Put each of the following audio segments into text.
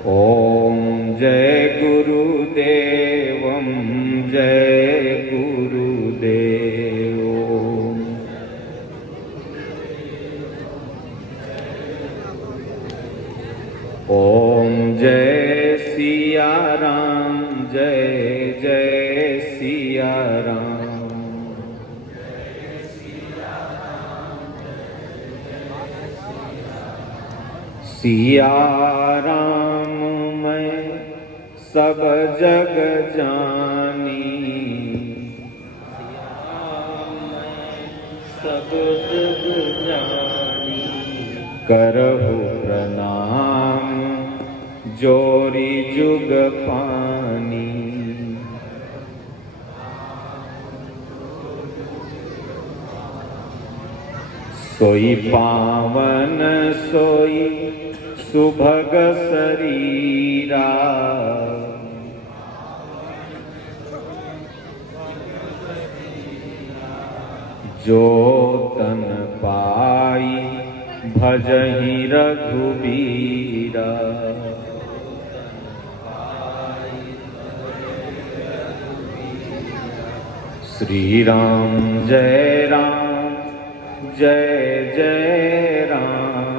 ॐ जय गुरुदेवं जय गुरुदेव। ॐ जय सिया राम जय जय सिया राम। सिया राम मैं सब जग जानी, सब जग जानी। करहु प्रणाम जोरी जुग पानी। सोई पावन सोई सुभग शरीरा। जो तन पाई भजहि रघुबीरा। श्री राम जय राम जय जय राम।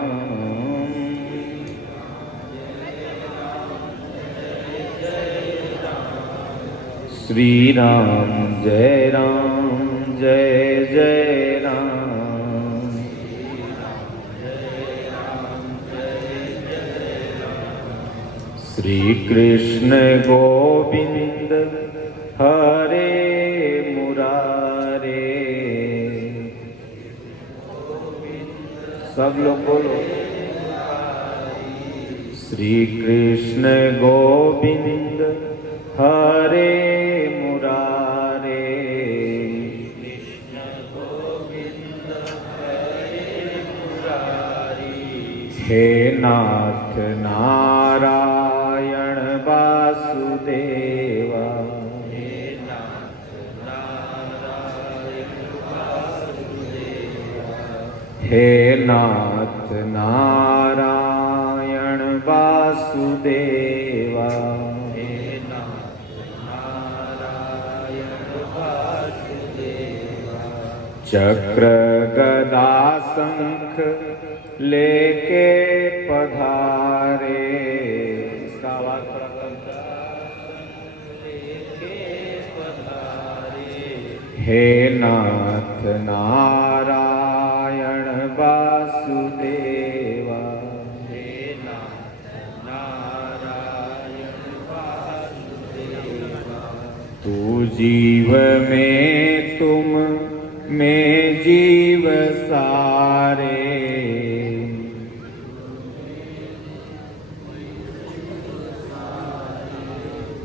श्री राम जय राम जय जय राम। श्री कृष्ण गोविंद हरे मुरारे। सब लोग बोलो। श्री कृष्ण गोविंद हरे मुरारे। कृष्ण गोविंद हरे मुरारी। हे नाथ नारायण वासुदेवा। हे नाथ नारायण वासुदेवा। हे नाथ नारायण वासुदेवा। चक्र गदा शंख लेके पधारे। इसका आवाज थोड़ा कम। हे नाथ नारायण वासुदेवा। हे नाथ नारायण वासुदेवा। तू जीव में तुम में जीव सारे।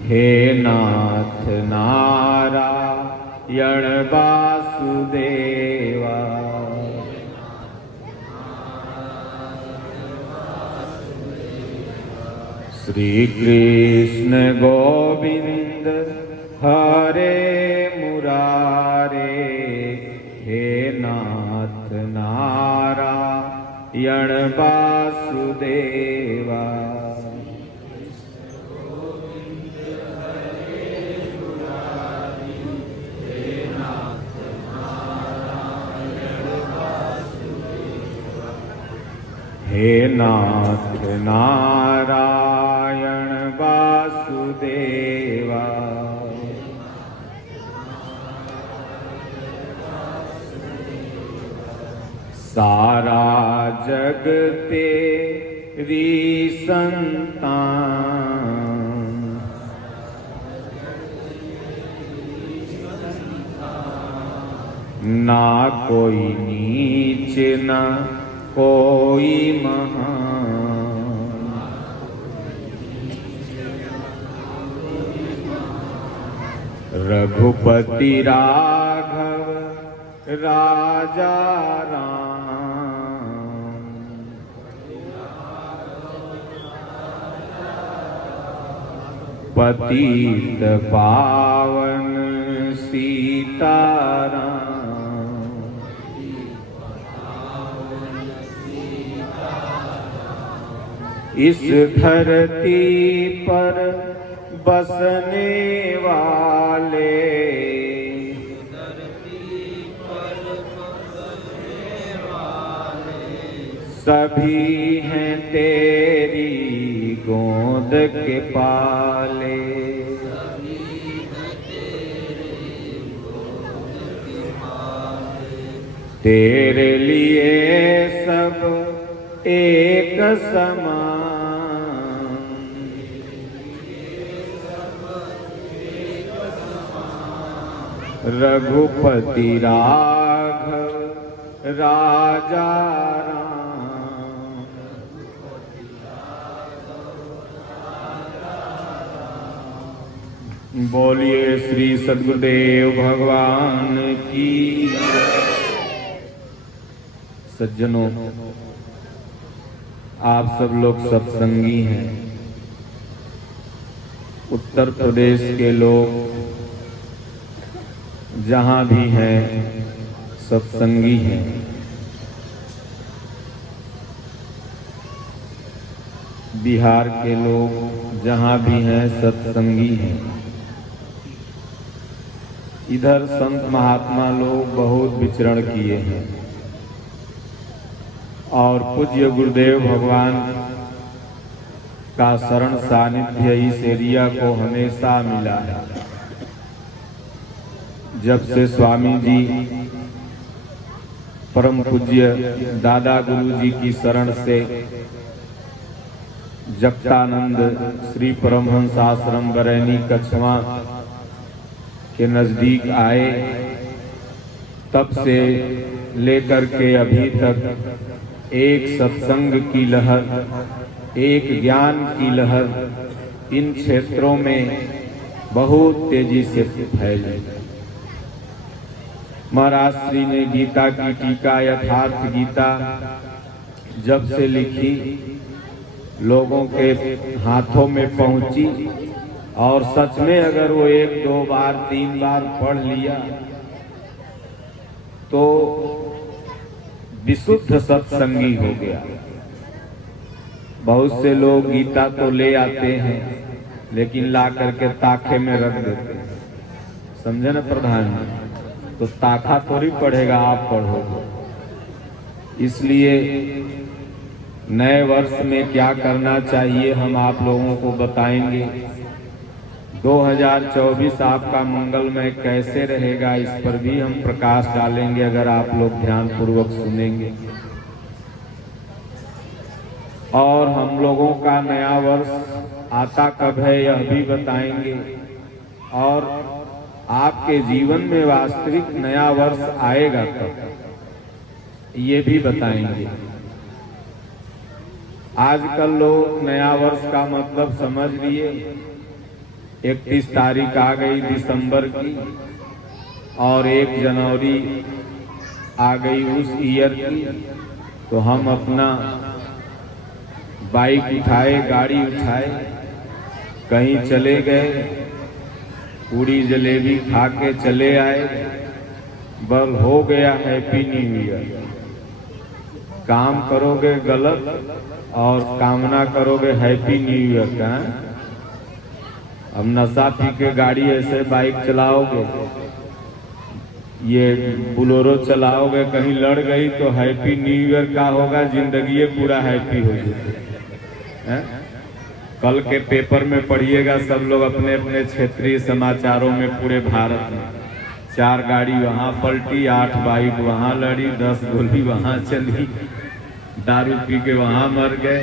हे नाथ नारायण वासुदेवा। श्री कृष्ण गोविंद हरे मुरारे। हे नाथ नारायण वासुदेवा। हे नाथ नारायण वासुदेवा। सारा जग तेरी संतान। ना कोई नीच न कोई महान। रघुपति राघव राजा राम। पतित पावन सीताराम। इस धरती पर बसने वाले सभी हैं तेरी गोद के पाले। तेरे लिए सब एक समान, रघुपति राघव राजा राम। बोलिए श्री सद्गुरुदेव भगवान की। सज्जनों, आप सब लोग सत्संगी हैं। उत्तर प्रदेश के लोग जहाँ भी हैं सत्संगी हैं। बिहार के लोग जहाँ भी हैं सत्संगी हैं। इधर संत महात्मा लोग बहुत विचरण किए हैं और पूज्य गुरुदेव भगवान का शरण सानिध्य इस एरिया को हमेशा मिला है। जब से स्वामी जी परम पूज्य दादा गुरु जी की शरण से जगतानंद श्री परमहंस आश्रम बरैनी कछवा के नजदीक आए, तब से लेकर के अभी तक एक सत्संग की लहर, एक ज्ञान की लहर इन क्षेत्रों में बहुत तेजी से फैली। महाराज श्री ने गीता की टीका यथार्थ गीता जब से लिखी, लोगों के हाथों में पहुंची और सच में अगर वो 1, 2 बार 3 बार पढ़ लिया तो विशुद्ध सत्संगी हो गया। बहुत से लोग गीता तो ले आते हैं लेकिन ला करके ताखे में रख देते हैं। समझे ना प्रधान? तो ताखा थोड़ी पढ़ेगा, आप पढ़ोगे। इसलिए नए वर्ष में क्या करना चाहिए हम आप लोगों को बताएंगे। 2024 आपका मंगलमय कैसे रहेगा, इस पर भी हम प्रकाश डालेंगे अगर आप लोग ध्यान पूर्वक सुनेंगे। और हम लोगों का नया वर्ष आता कब है यह भी बताएंगे, और आपके जीवन में वास्तविक नया वर्ष आएगा कब ये भी बताएंगे। आजकल लोग नया वर्ष का मतलब समझ लिए, 31 तारीख आ गई दिसंबर की और 1 जनवरी आ गई उस ईयर की, तो हम अपना बाइक उठाए, गाड़ी उठाए, कहीं चले गए, पूड़ी जलेबी खा के चले आए, बल हो गया हैप्पी न्यू ईयर। काम करोगे गलत और कामना करोगे हैप्पी न्यू ईयर का। अब नशा पी के गाड़ी ऐसे बाइक चलाओगे, ये बुलोरो चलाओगे, कहीं लड़ गई तो हैप्पी न्यू ईयर का होगा, जिंदगी पूरा हैप्पी हो जाए। कल के पेपर में पढ़िएगा सब लोग अपने अपने क्षेत्रीय समाचारों में, पूरे भारत में 4 गाड़ी वहाँ पलटी, 8 बाइक वहाँ लड़ी, 10 गोली वहाँ चली, दारू पी के वहाँ मर गए।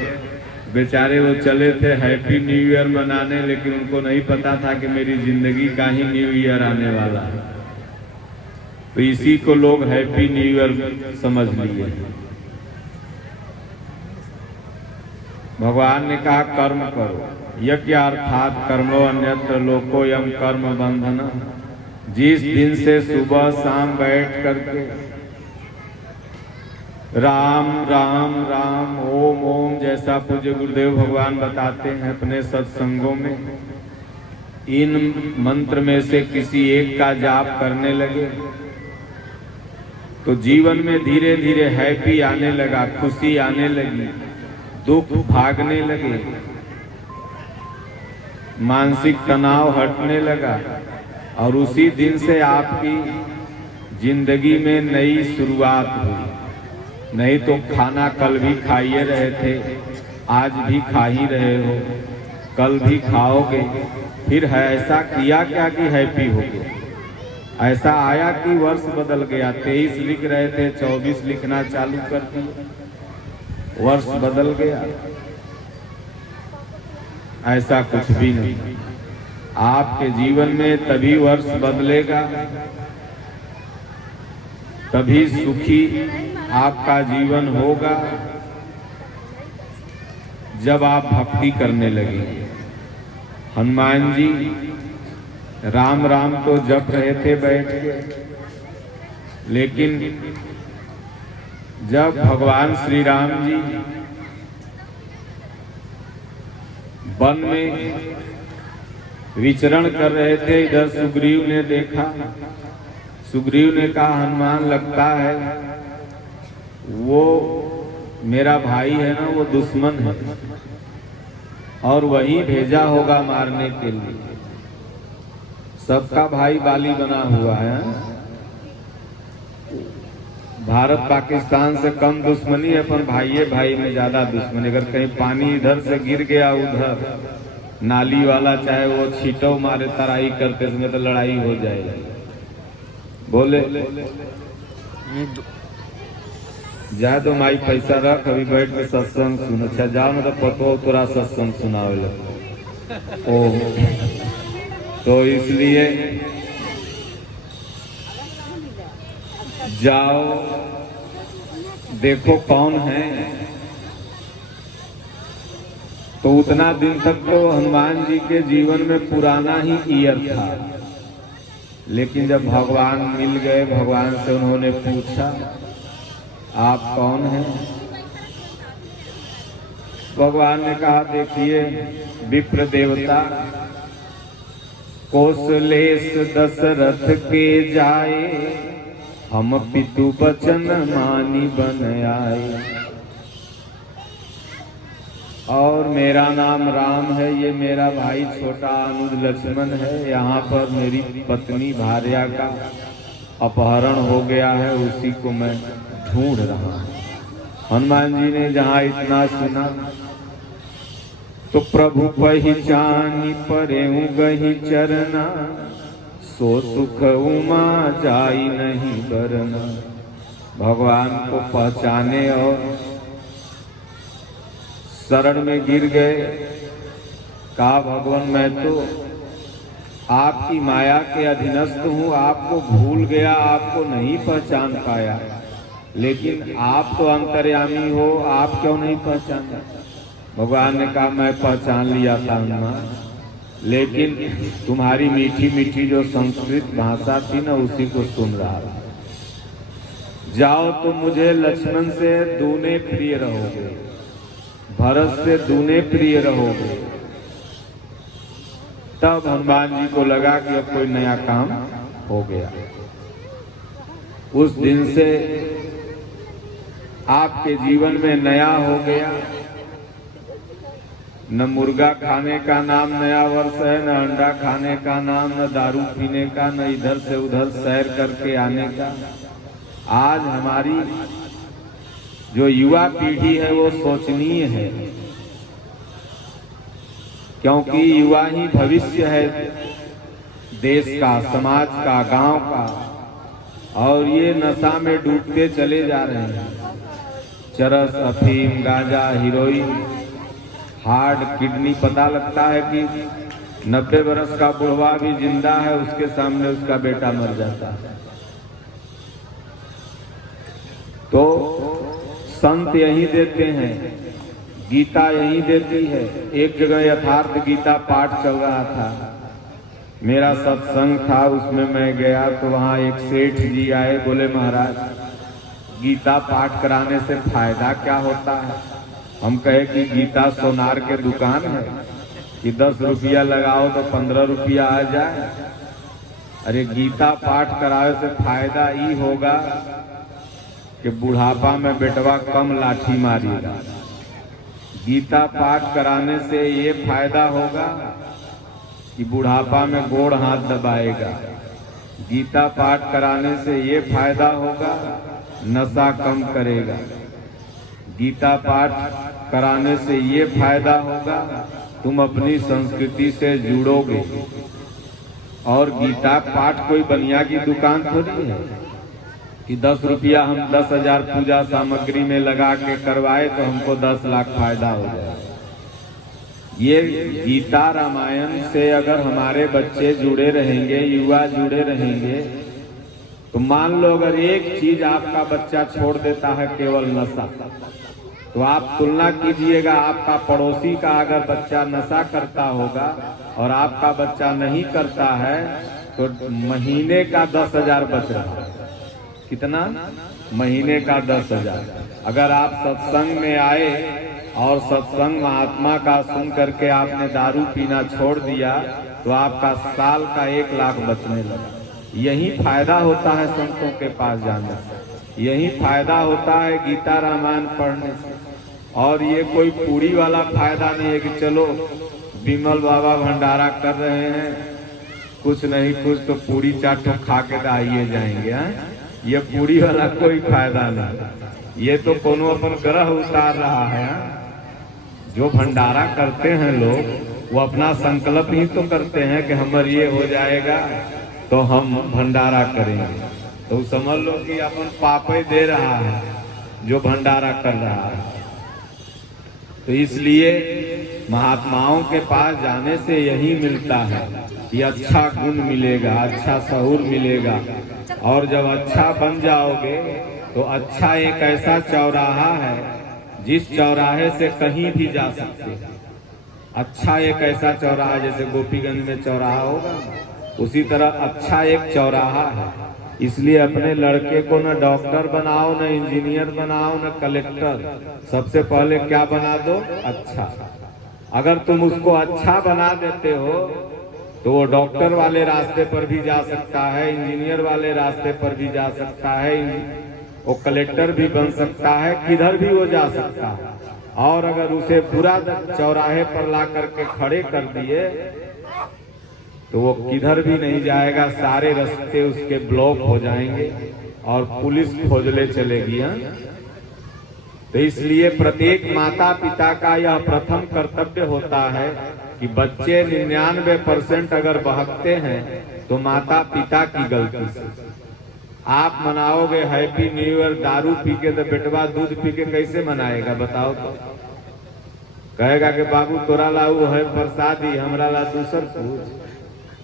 बेचारे वो चले थे हैप्पी न्यू ईयर मनाने, लेकिन उनको नहीं पता था कि मेरी जिंदगी का ही न्यू ईयर आने वाला है। तो इसी को लोग हैप्पी न्यू ईयर समझ लिए। भगवान ने कहा कर्म करो, यज्ञ अर्थात कर्मो अन्यत्र लोको यम कर्म बंधन। जिस दिन से सुबह शाम बैठ करके राम राम राम ओम ओम जैसा पूज्य गुरुदेव भगवान बताते हैं अपने सत्संगों में, इन मंत्र में से किसी एक का जाप करने लगे तो जीवन में धीरे धीरे हैप्पी आने लगा, खुशी आने लगी, दुख भागने लगे, मानसिक तनाव हटने लगा और उसी दिन से आपकी जिंदगी में नई शुरुआत हुई। नहीं तो खाना कल भी खाइए रहे थे, आज भी खा ही रहे हो, कल भी खाओगे, फिर है ऐसा किया क्या कि हैप्पी हो गए? ऐसा आया कि वर्ष बदल गया, 23 लिख रहे थे 24 लिखना चालू कर दिया, वर्ष बदल गया। ऐसा कुछ भी नहीं। आपके जीवन में तभी वर्ष बदलेगा, तभी सुखी आपका जीवन होगा जब आप भक्ति करने लगेंगे। हनुमान जी राम राम तो जप रहे थे बैठ के, लेकिन जब भगवान श्री राम जी वन में विचरण कर रहे थे, इधर सुग्रीव ने देखा। सुग्रीव ने कहा, हनुमान लगता है वो मेरा भाई है ना, वो दुश्मन है और वही भेजा होगा मारने के लिए। सबका भाई बाली बना हुआ है। भारत पाकिस्तान से कम दुश्मनी है, पर भाई भाई में ज्यादा दुश्मनी। अगर कहीं पानी इधर से गिर गया उधर नाली वाला, चाहे वो छीटो मारे तराई करते समय, तो लड़ाई हो जाएगी। बोले जा तो माई पैसा रख, अभी बैठ के सत्संग सुन। अच्छा जाओ ना, तो पतो तोरा सत्संग सुनावे लगे। ओ तो इसलिए जाओ देखो कौन है। तो उतना दिन तक तो हनुमान जी के जीवन में पुराना ही ईयर था, लेकिन जब भगवान मिल गए, भगवान से उन्होंने पूछा आप कौन हैं? भगवान ने कहा, देखिए विप्र देवता, कौशलेश दशरथ के जाए, हम पितु बचन मानी बन आए। और मेरा नाम राम है, ये मेरा भाई छोटा अनुज लक्ष्मण है। यहाँ पर मेरी पत्नी भार्या का अपहरण हो गया है, उसी को मैं ढूंढ रहा हूँ। हनुमान जी ने जहाँ इतना सुना तो प्रभु पहचानी परेऊ गही चरना, सो सुख उमा जाई नहीं बरना। भगवान को पहचाने और शरण में गिर गए। कहा, भगवान मैं तो आपकी माया के अधीनस्थ हूँ, आपको भूल गया, आपको नहीं पहचान पाया, लेकिन आप तो अंतर्यामी हो, आप क्यों नहीं पहचाना? भगवान ने कहा, मैं पहचान लिया था हनुमान, लेकिन तुम्हारी मीठी मीठी जो संस्कृत भाषा थी ना, उसी को सुन रहा था। जाओ तो मुझे लक्ष्मण से दूने प्रिय रहोगे, भरत से दूने प्रिय रहोगे। तब हनुमान जी को लगा कि अब कोई नया काम हो गया। उस दिन से आपके जीवन में नया हो गया। न मुर्गा खाने का नाम नया वर्ष है, न अंडा खाने का नाम, न दारू पीने का, न इधर से उधर सैर करके आने का। आज हमारी जो युवा पीढ़ी है वो सोचनीय है, क्योंकि युवा ही भविष्य है देश का, समाज का, गांव का। और ये नशा में डूबते चले जा रहे हैं। चरस, अफीम, गांजा, हीरोइन, हार्ट, किडनी। पता लगता है कि 90 वर्ष का बुढ़वा भी जिंदा है, उसके सामने उसका बेटा मर जाता है। तो संत यही देते हैं, गीता यही देती है। एक जगह यथार्थ गीता पाठ चल रहा था, मेरा सत्संग था, उसमें मैं गया तो वहाँ एक सेठ जी आए। बोले, महाराज गीता पाठ कराने से फायदा क्या होता है? हम कहे कि गीता सोनार के दुकान है कि 10 रुपया लगाओ तो 15 रुपया आ जाए। अरे गीता पाठ कराने से फायदा ही होगा कि बुढ़ापा में बेटवा कम लाठी मारेगा, गीता पाठ कराने से ये फायदा होगा कि बुढ़ापा में गोड़ हाथ दबाएगा। गीता पाठ कराने से ये फायदा होगा, नशा कम करेगा। गीता पाठ कराने से ये फायदा होगा, तुम अपनी संस्कृति से जुड़ोगे। और गीता पाठ कोई बनिया की दुकान थोड़ी है कि 10 रुपया हम 10,000 पूजा सामग्री में लगा के करवाए तो हमको 10 लाख फायदा हो जाए। ये गीता रामायण से अगर हमारे बच्चे जुड़े रहेंगे, युवा जुड़े रहेंगे, तो मान लो अगर एक चीज आपका बच्चा छोड़ देता है, केवल नशा, तो आप तुलना कीजिएगा आपका पड़ोसी का अगर बच्चा नशा करता होगा और आपका बच्चा नहीं करता है, तो महीने का 10,000 बच रहा है। कितना? महीने का 10,000। अगर आप सत्संग में आए और सत्संग महात्मा का सुन करके आपने दारू पीना छोड़ दिया, तो आपका साल का 1 लाख बचने लगा। यही फायदा होता है संतों के पास जाने से, यही फायदा होता है गीता रामायण पढ़ने से। और ये कोई पूरी वाला फायदा नहीं है कि चलो विमल बाबा भंडारा कर रहे हैं, कुछ नहीं कुछ तो पूरी चाट खा के आइए जाएंगे। हैं? ये पूरी वाला कोई फायदा नहीं, ये तो कोनो अपन ग्रह उतार रहा है। जो भंडारा करते हैं लोग, वो अपना संकल्प ही तो करते हैं कि हमार ये हो जाएगा तो हम भंडारा करेंगे। तो समझ लो कि अपन पापे दे रहा है जो भंडारा कर रहा है। तो इसलिए महात्माओं के पास जाने से यही मिलता है कि अच्छा गुण मिलेगा, अच्छा सहूर मिलेगा। और जब अच्छा बन जाओगे तो अच्छा एक ऐसा चौराहा है जिस चौराहे से कहीं भी जा सकते हैं। अच्छा एक ऐसा चौराहा, जैसे गोपीगंज में चौराहा होगा, उसी तरह अच्छा एक चौराहा है। इसलिए अपने लड़के को न डॉक्टर बनाओ, न इंजीनियर बनाओ, न कलेक्टर, सबसे पहले क्या बना दो? अच्छा। अगर तुम उसको अच्छा बना देते हो तो वो डॉक्टर वाले रास्ते पर भी जा सकता है, इंजीनियर वाले रास्ते पर भी जा सकता है, वो कलेक्टर भी बन सकता है, किधर भी वो जा सकता है। और अगर उसे पूरा चौराहे पर ला करके खड़े कर दिए तो वो किधर भी नहीं जाएगा, सारे रास्ते उसके ब्लॉक हो जाएंगे और पुलिस खोजले चलेगी। हाँ? तो इसलिए प्रत्येक माता पिता का यह प्रथम कर्तव्य होता है कि बच्चे 99% अगर बहकते हैं तो माता पिता की गलती से। आप मनाओगे हैप्पी न्यू ईयर दारू पी के, तो बेटवा दूध पी के कैसे मनाएगा बताओ? तो कहेगा कि बाबू तोरा लाऊ है प्रसादी, हमरा ला दूसर पूछ।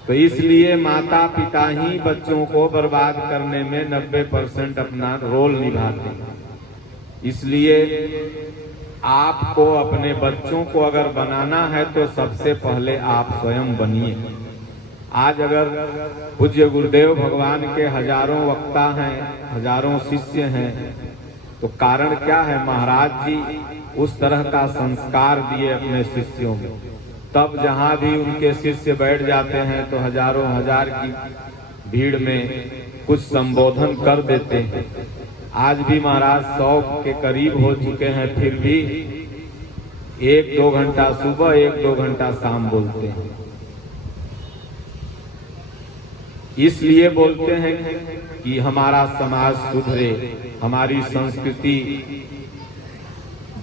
तो इसलिए माता पिता ही बच्चों को बर्बाद करने में 90% अपना रोल निभाते हैं। इसलिए आपको अपने बच्चों को अगर बनाना है तो सबसे पहले आप स्वयं बनिए। आज अगर पूज्य गुरुदेव भगवान के हजारों वक्ता हैं, हजारों शिष्य हैं, तो कारण क्या है? महाराज जी उस तरह का संस्कार दिए अपने शिष्यों में। तब जहां भी उनके शिष्य बैठ जाते हैं तो हजारों हजार की भीड़ में कुछ संबोधन कर देते हैं। आज भी महाराज 100 के करीब हो चुके हैं, फिर भी 1-2 घंटा सुबह, 1-2 घंटा शाम बोलते हैं। इसलिए बोलते हैं कि हमारा समाज सुधरे, हमारी संस्कृति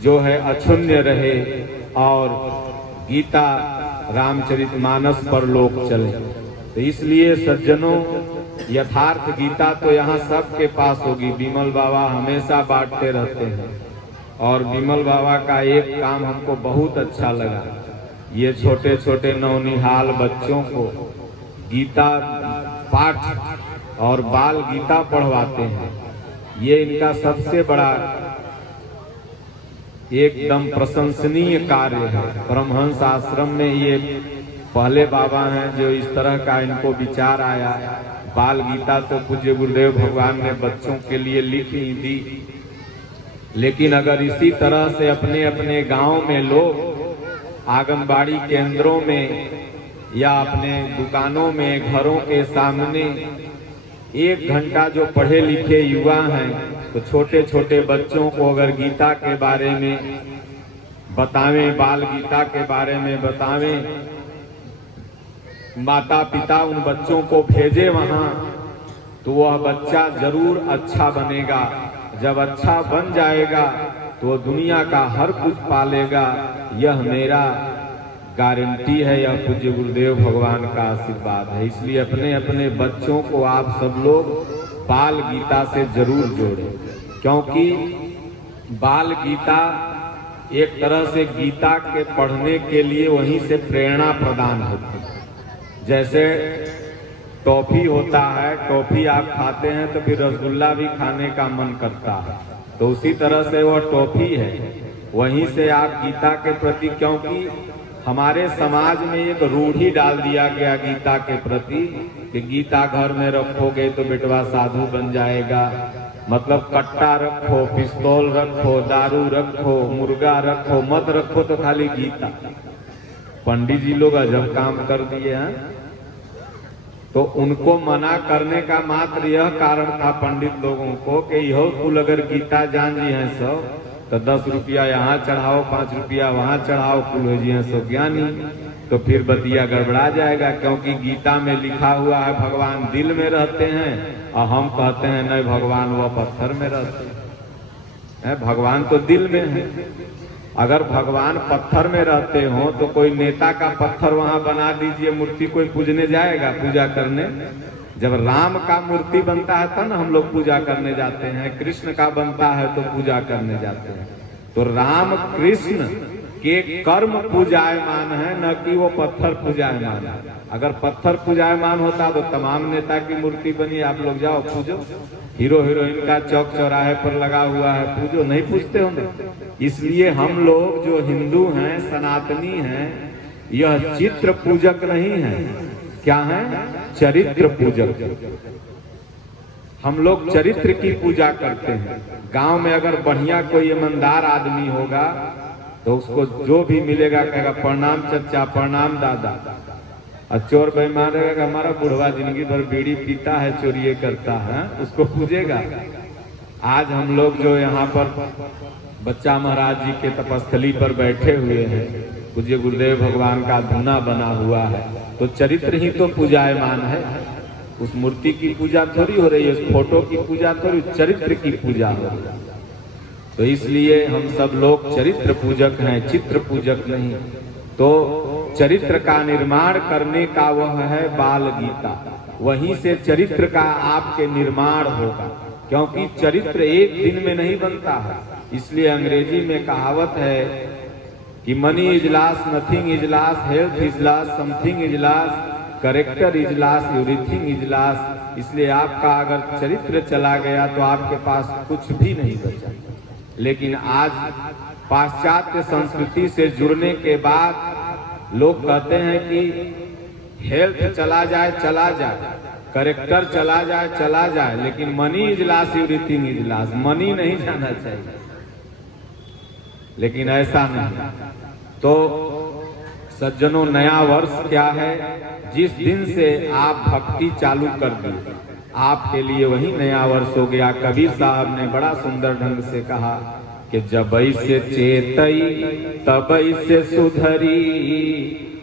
जो है अक्षुण्य रहे और गीता रामचरितमानस पर लोग चले। तो इसलिए सज्जनों, यथार्थ गीता तो यहाँ सबके पास होगी। विमल बाबा हमेशा बांटते रहते हैं और विमल बाबा का एक काम हमको बहुत अच्छा लगा, ये छोटे छोटे नौनिहाल बच्चों को गीता पाठ और बाल गीता पढ़वाते हैं। ये इनका सबसे बड़ा एकदम प्रशंसनीय कार्य है। परमहंस आश्रम में ये पहले बाबा हैं जो इस तरह का इनको विचार आया। बाल गीता तो पूज्य गुरुदेव भगवान ने बच्चों के लिए लिख ही दी, लेकिन अगर इसी तरह से अपने अपने गांव में लोग आंगनबाड़ी केंद्रों में या अपने दुकानों में, घरों के सामने 1 घंटा जो पढ़े लिखे युवा हैं, तो छोटे छोटे बच्चों को अगर गीता के बारे में बतावें, बाल गीता के बारे में बतावें, माता पिता उन बच्चों को भेजे वहां, तो वह बच्चा जरूर अच्छा बनेगा। जब अच्छा बन जाएगा तो दुनिया का हर कुछ पालेगा। यह मेरा गारंटी है, यह पूज्य गुरुदेव भगवान का आशीर्वाद है। इसलिए अपने अपने बच्चों को आप सब लोग बाल गीता से जरूर जोड़ें, क्योंकि बाल गीता एक तरह से गीता के पढ़ने के लिए वहीं से प्रेरणा प्रदान होती है। जैसे टॉफी होता है, टॉफी आप खाते हैं तो फिर रसगुल्ला भी खाने का मन करता है, तो उसी तरह से वह टॉफी है। वहीं से आप गीता के प्रति, क्योंकि हमारे समाज में एक रूढ़ी डाल दिया गया गीता के प्रति कि गीता घर में रखोगे तो बेटवा साधु बन जाएगा। मतलब कट्टा रखो, पिस्तौल रखो, दारू रखो, मुर्गा रखो, मत रखो तो खाली गीता। पंडित जी लोग अजब काम कर दिए हैं। तो उनको मना करने का मात्र यह कारण था पंडित लोगों को कि यहो कुल अगर गीता जान जी हैं सब, तो 10 रुपया यहाँ चढ़ाओ, 5 रुपया वहाँ चढ़ाओ, कुल हो जी हैं सब ज्ञानी। तो फिर बतिया गड़बड़ा जाएगा, क्योंकि गीता में लिखा हुआ है भगवान दिल में रहते हैं, और हम कहते हैं नहीं भगवान वह पत्थर में रहते हैं। भगवान तो दिल में है। अगर भगवान पत्थर में रहते हो तो कोई नेता का पत्थर वहां बना दीजिए, मूर्ति कोई पूजने जाएगा, पूजा करने? जब राम का मूर्ति बनता है तब ना हम लोग पूजा करने जाते हैं, कृष्ण का बनता है तो पूजा करने जाते हैं। तो राम कृष्ण के कर्म पूजायमान है, न कि वो पत्थर पूजायमान है। अगर पत्थर पूजायमान होता तो तमाम नेता की मूर्ति बनी, आप लोग जाओ पूजो। हीरो हीरोइन का चौक चौराहे पर लगा हुआ है, पूजो। नहीं पूजते होंगे। इसलिए हम लोग जो हिंदू हैं, सनातनी हैं, यह चित्र पूजक नहीं है। क्या है? चरित्र पूजक। हम लोग चरित्र की पूजा करते हैं। गांव में अगर बढ़िया कोई ईमानदार आदमी होगा तो उसको जो भी मिलेगा कहेगा प्रणाम चचा, प्रणाम दादा। और चोर बेईमान रहेगा, हमारा बुढ़वा जिंदगी भर बीड़ी पीता है, चोरिये करता है, उसको पूजेगा। आज हम लोग जो यहाँ पर बच्चा महाराज जी के तपस्थली पर बैठे हुए हैं, पूज्य गुरुदेव भगवान का धुना बना हुआ है, तो चरित्र ही तो पूजायमान है। उस मूर्ति की पूजा थोड़ी हो रही है, उस फोटो की पूजा थोड़ी, चरित्र की पूजा हो रही है। तो इसलिए हम सब लोग चरित्र पूजक हैं, चित्र पूजक नहीं। तो चरित्र का निर्माण करने का वह है बाल गीता। वहीं से चरित्र का आपके निर्माण होगा, क्योंकि चरित्र एक दिन में नहीं बनता है। इसलिए अंग्रेजी में कहावत है कि money is loss, nothing is loss, health is loss, something is loss, character is loss, everything is loss. इसलिए आपका अगर चरित्र चला गया तो आपके पास कुछ भी नहीं बचा। लेकिन आज पाश्चात्य संस्कृति से जुड़ने के बाद लोग कहते हैं कि हेल्थ चला जाए चला जाए, कैरेक्टर चला जाए चला जाए, लेकिन money is loss, everything is loss. Money नहीं जाना चाहिए, लेकिन ऐसा नहीं। तो सज्जनों, नया वर्ष क्या है? जिस दिन से आप भक्ति चालू कर दी, आपके लिए वही नया वर्ष हो गया। कबीर साहब ने बड़ा सुंदर ढंग से कहा कि जबई से चेतई तबई से सुधरी,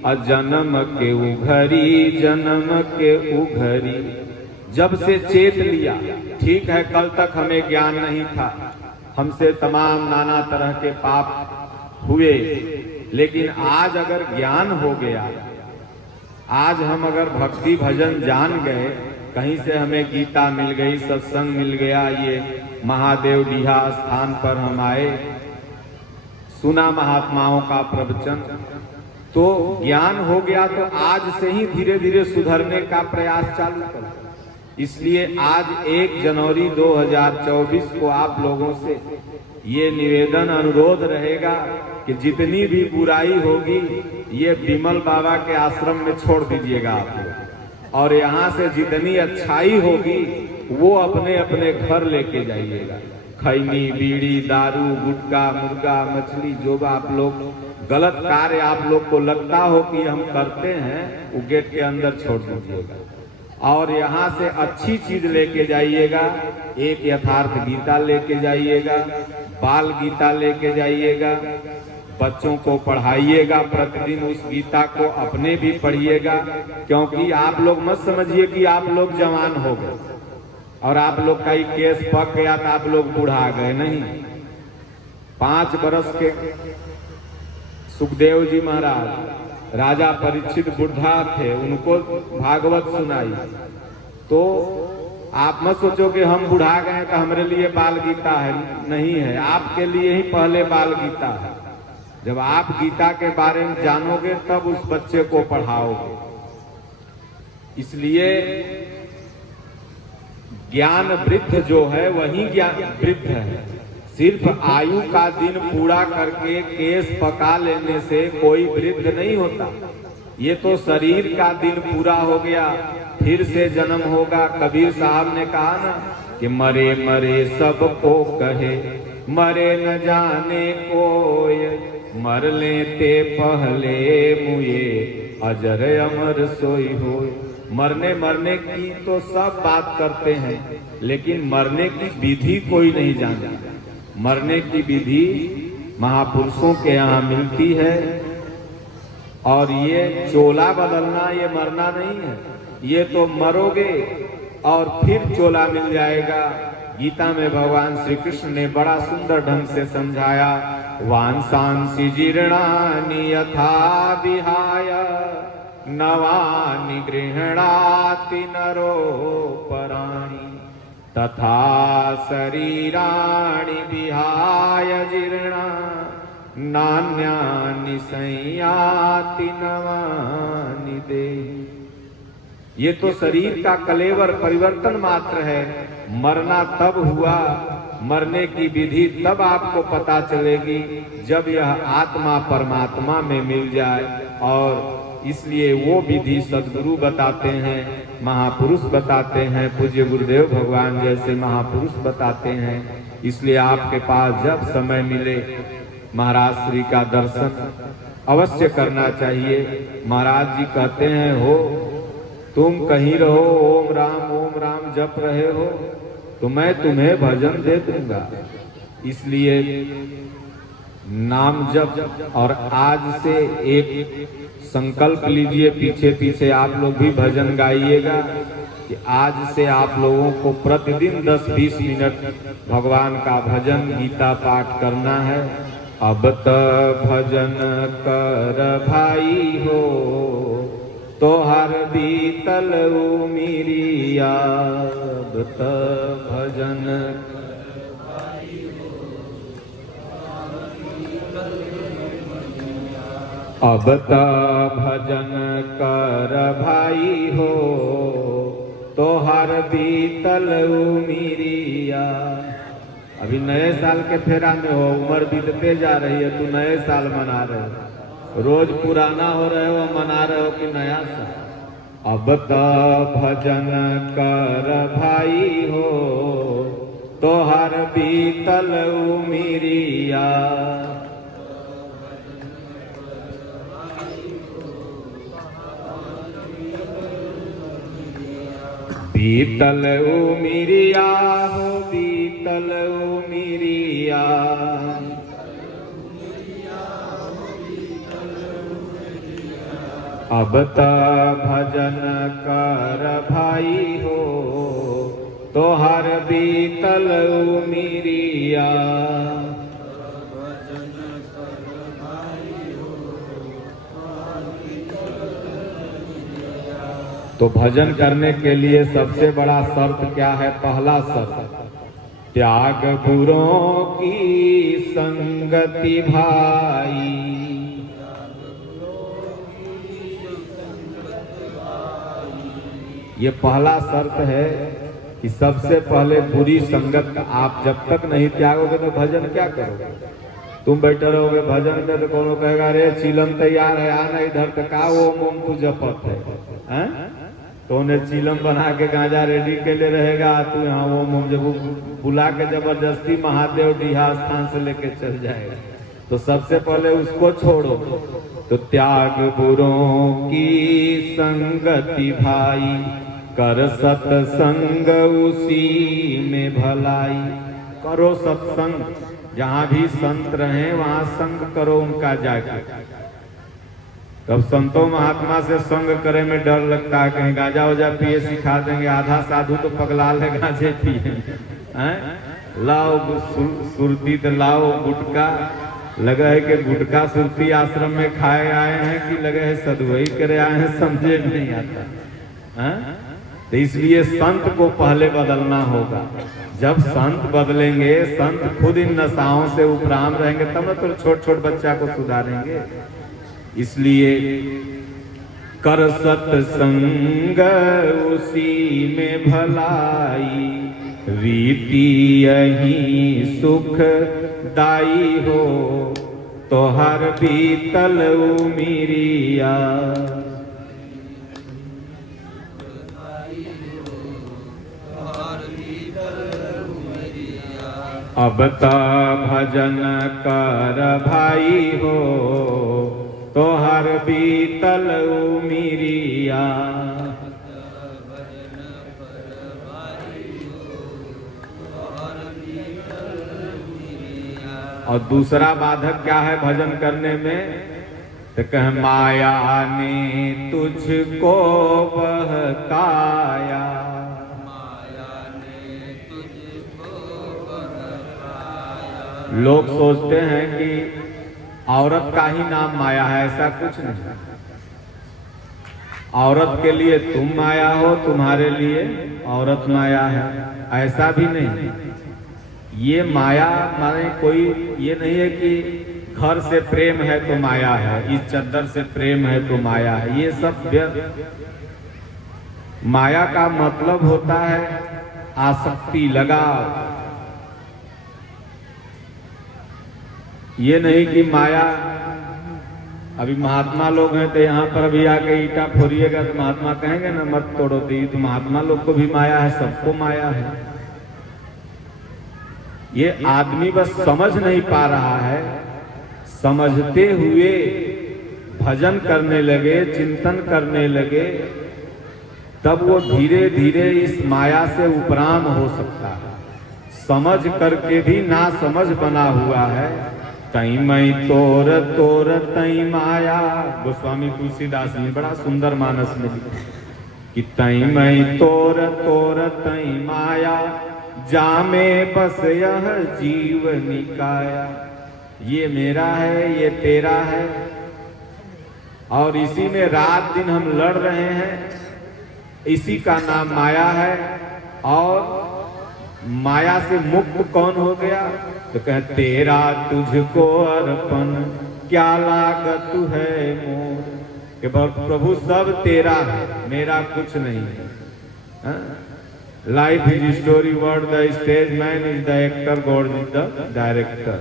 अजन्म के उघरी जन्म के उघरी। जब से चेत लिया, ठीक है कल तक हमें ज्ञान नहीं था, हमसे तमाम नाना तरह के पाप हुए, लेकिन आज अगर ज्ञान हो गया, आज हम अगर भक्ति भजन जान गए, कहीं से हमें गीता मिल गई, सत्संग मिल गया, ये महादेव डीहा स्थान पर हम आए, सुना महात्माओं का प्रवचन, तो ज्ञान हो गया। तो आज से ही धीरे धीरे सुधरने का प्रयास चालू करो। इसलिए आज 1 जनवरी 2024 को आप लोगों से ये निवेदन अनुरोध रहेगा कि जितनी भी बुराई होगी ये बिमल बाबा के आश्रम में छोड़ दीजिएगा आप लोग, और यहाँ से जितनी अच्छाई होगी वो अपने अपने घर लेके जाइएगा। खैनी, बीड़ी, दारू, गुटखा, मुर्गा, मछली, जो आप लोग गलत कार्य आप लोग को लगता हो कि हम करते हैं, वो गेट के अंदर छोड़ दीजिएगा, और यहाँ से अच्छी चीज लेके जाइएगा। एक यथार्थ गीता लेके जाइएगा, बाल गीता लेके जाइएगा, बच्चों को पढ़ाइएगा, प्रतिदिन उस गीता को अपने भी पढ़िएगा, क्योंकि आप लोग मत समझिए कि आप लोग जवान हो गए और आप लोग का ही केस पक गया तो आप लोग बूढ़ा गए। नहीं, 5 बरस के सुखदेव जी महाराज राजा परीक्षित बुढ़ा थे, उनको भागवत सुनाई। तो आप मत सोचो कि हम बुढ़ा गए तो हमारे लिए बाल गीता है, नहीं है, आपके लिए ही पहले बाल गीता है। जब आप गीता के बारे में जानोगे तब उस बच्चे को पढ़ाओगे। इसलिए ज्ञान वृद्ध जो है वही ज्ञान वृद्ध है। सिर्फ आयु का दिन पूरा करके केस पका लेने से कोई वृद्ध नहीं होता। ये तो शरीर का दिन पूरा हो गया, फिर से जन्म होगा। कबीर साहब ने कहा ना कि मरे मरे सबको कहे, मरे न जाने कोय, मर लेते पहले मुए, अजर अमर सोई होय। मरने मरने की तो सब बात करते हैं, लेकिन मरने की विधि कोई नहीं जानता। मरने की विधि महापुरुषों के यहाँ मिलती है। और ये चोला बदलना, ये मरना नहीं है, ये तो मरोगे और फिर चोला मिल जाएगा। गीता में भगवान श्री कृष्ण ने बड़ा सुंदर ढंग से समझाया, वांसांसि जीर्णानि यथा विहाय, नवानि गृह्णाति नरो पराणि, तथा शरीराणि विहाय जीर्णा, नान्यानि संयाति नवानि देहि। ये तो शरीर का कलेवर परिवर्तन मात्र है। मरना तब हुआ, मरने की विधि तब आपको पता चलेगी जब यह आत्मा परमात्मा में मिल जाए। और इसलिए वो विधि सद्गुरु बताते हैं, महापुरुष बताते हैं, पूज्य गुरुदेव भगवान जैसे महापुरुष बताते हैं। इसलिए आपके पास जब समय मिले महाराज श्री का दर्शन अवश्य करना चाहिए। महाराज जी कहते हैं, हो तुम कहीं रहो, ओम राम जप रहे हो तो मैं तुम्हें भजन दे दूंगा। इसलिए नाम जप। और आज से एक संकल्प लीजिए, पीछे पीछे आप लोग भी भजन गाइएगा कि आज से आप लोगों को प्रतिदिन 10-20 मिनट भगवान का भजन गीता पाठ करना है। अब त भजन कर भाई हो, तोहर बीतल उमिरिया, अब त भजन अब त भजन कर भाई हो, तोहर बीतल उमिरिया। अभी नए साल के फेरा में हो, उम्र बीतते जा रही है, तू नए साल मना रहे हो, रोज पुराना हो रहे हो, मना रहे हो कि नया साल। अब त भजन कर भाई हो, तोहर बीतल उमिरिया। बीतल उमिरिया हो, बीतल उमिरिया, अब त भजन कर भाई हो, तोहर बीतल उमिरिया। तो भजन करने के लिए सबसे बड़ा शर्त क्या है? पहला शर्त, त्याग बुरों की संगति भाई। ये पहला शर्त है कि सबसे पहले बुरी संगत आप जब तक नहीं त्यागोगे तो भजन क्या करोगे? तुम बैठे रहोगे भजन में तो कोनो कहेगा रे चीलम तैयार है, आना इधर तक का वो मोम तू जपत है, तो उन्हें चीलम बना के गांजा रेडी के लिए रहेगा, तू यहाँ वो मोम जब बुला के जबरदस्ती महादेव डीहा स्थान से लेके चल जाएगा। तो सबसे पहले उसको छोड़ो। तो त्याग बुरों की संगति भाई, कर सत्संग उसी में भलाई। करो सत्संग, जहां भी संत रहे वहां संग करो उनका जाके। तब संतों महात्मा से संग करे में डर लगता है, कहीं गांजा वजा पिए सिखा देंगे। आधा साधु तो पगला ले गांजे पिए। लाओ सुरती तो लाओ गुटका, लगा है कि गुटका सुरती आश्रम में खाए आए हैं कि लगे है सदुवई करे आए हैं, समझे में नहीं आता। तो इसलिए संत को पहले बदलना होगा। जब संत बदलेंगे, संत खुद इन नशाओं से उपराम रहेंगे, तब न तो छोट छोट बच्चा को सुधारेंगे। इसलिए कर सत्संग उसी में भलाई, रीति यही सुख दाई हो, तो हर बीतल उमिरिया। अब ता भजन कर भाई हो, तो हर बीतल उमिरिया। और दूसरा बाधक क्या है भजन करने में? तो कह माया ने तुझको बहकाया, लोग सोचते हैं कि औरत का ही नाम माया है, ऐसा कुछ नहीं। औरत के लिए तुम माया हो, तुम्हारे लिए औरत माया है, ऐसा भी नहीं। ये माया माने कोई ये नहीं है कि घर से प्रेम है तो माया है, इस चद्दर से प्रेम है तो माया है, ये सब माया का मतलब होता है आसक्ति, लगाव। ये नहीं कि माया, अभी महात्मा लोग हैं तो यहाँ पर भी आके ईटा फोड़िएगा तो महात्मा कहेंगे ना मत तोड़ो, तो महात्मा लोग को भी माया है, सबको माया है। ये आदमी बस समझ नहीं पा रहा है। समझते हुए भजन करने लगे, चिंतन करने लगे, तब वो धीरे धीरे इस माया से उपराम हो सकता है। समझ करके भी ना समझ बना हुआ है। तई मई तोर तोर तई माया, गोस्वामी तुलसीदास ने बड़ा सुंदर मानस में लिखा कि तई मई तोर तोर तई माया, जामे बस यह जीव निकाया। ये मेरा है, ये तेरा है, और इसी में रात दिन हम लड़ रहे हैं। इसी का नाम माया है। और माया से मुक्त कौन हो गया? तो कह तेरा तुझको अर्पण, क्या लागत है मोर। कि प्रभु सब तेरा है, मेरा कुछ नहीं है। Life is story, world the stage, man is the actor, God is the director.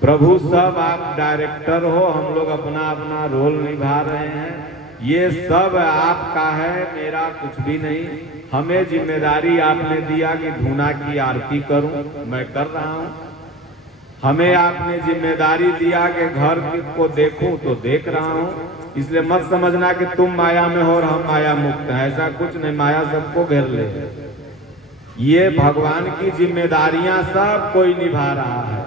प्रभु सब आप डायरेक्टर हो, हम लोग अपना अपना रोल निभा रहे हैं। ये सब आपका है, मेरा कुछ भी नहीं। हमें जिम्मेदारी आपने दिया कि धूना की आरती करूं, मैं कर रहा हूं। हमें आपने जिम्मेदारी दिया कि घर को देखूं, तो देख रहा हूं। इसलिए मत समझना कि तुम माया में हो और हम माया मुक्त हैं, ऐसा कुछ नहीं। माया सबको घेर ले। ये भगवान की जिम्मेदारियां सब कोई निभा रहा है।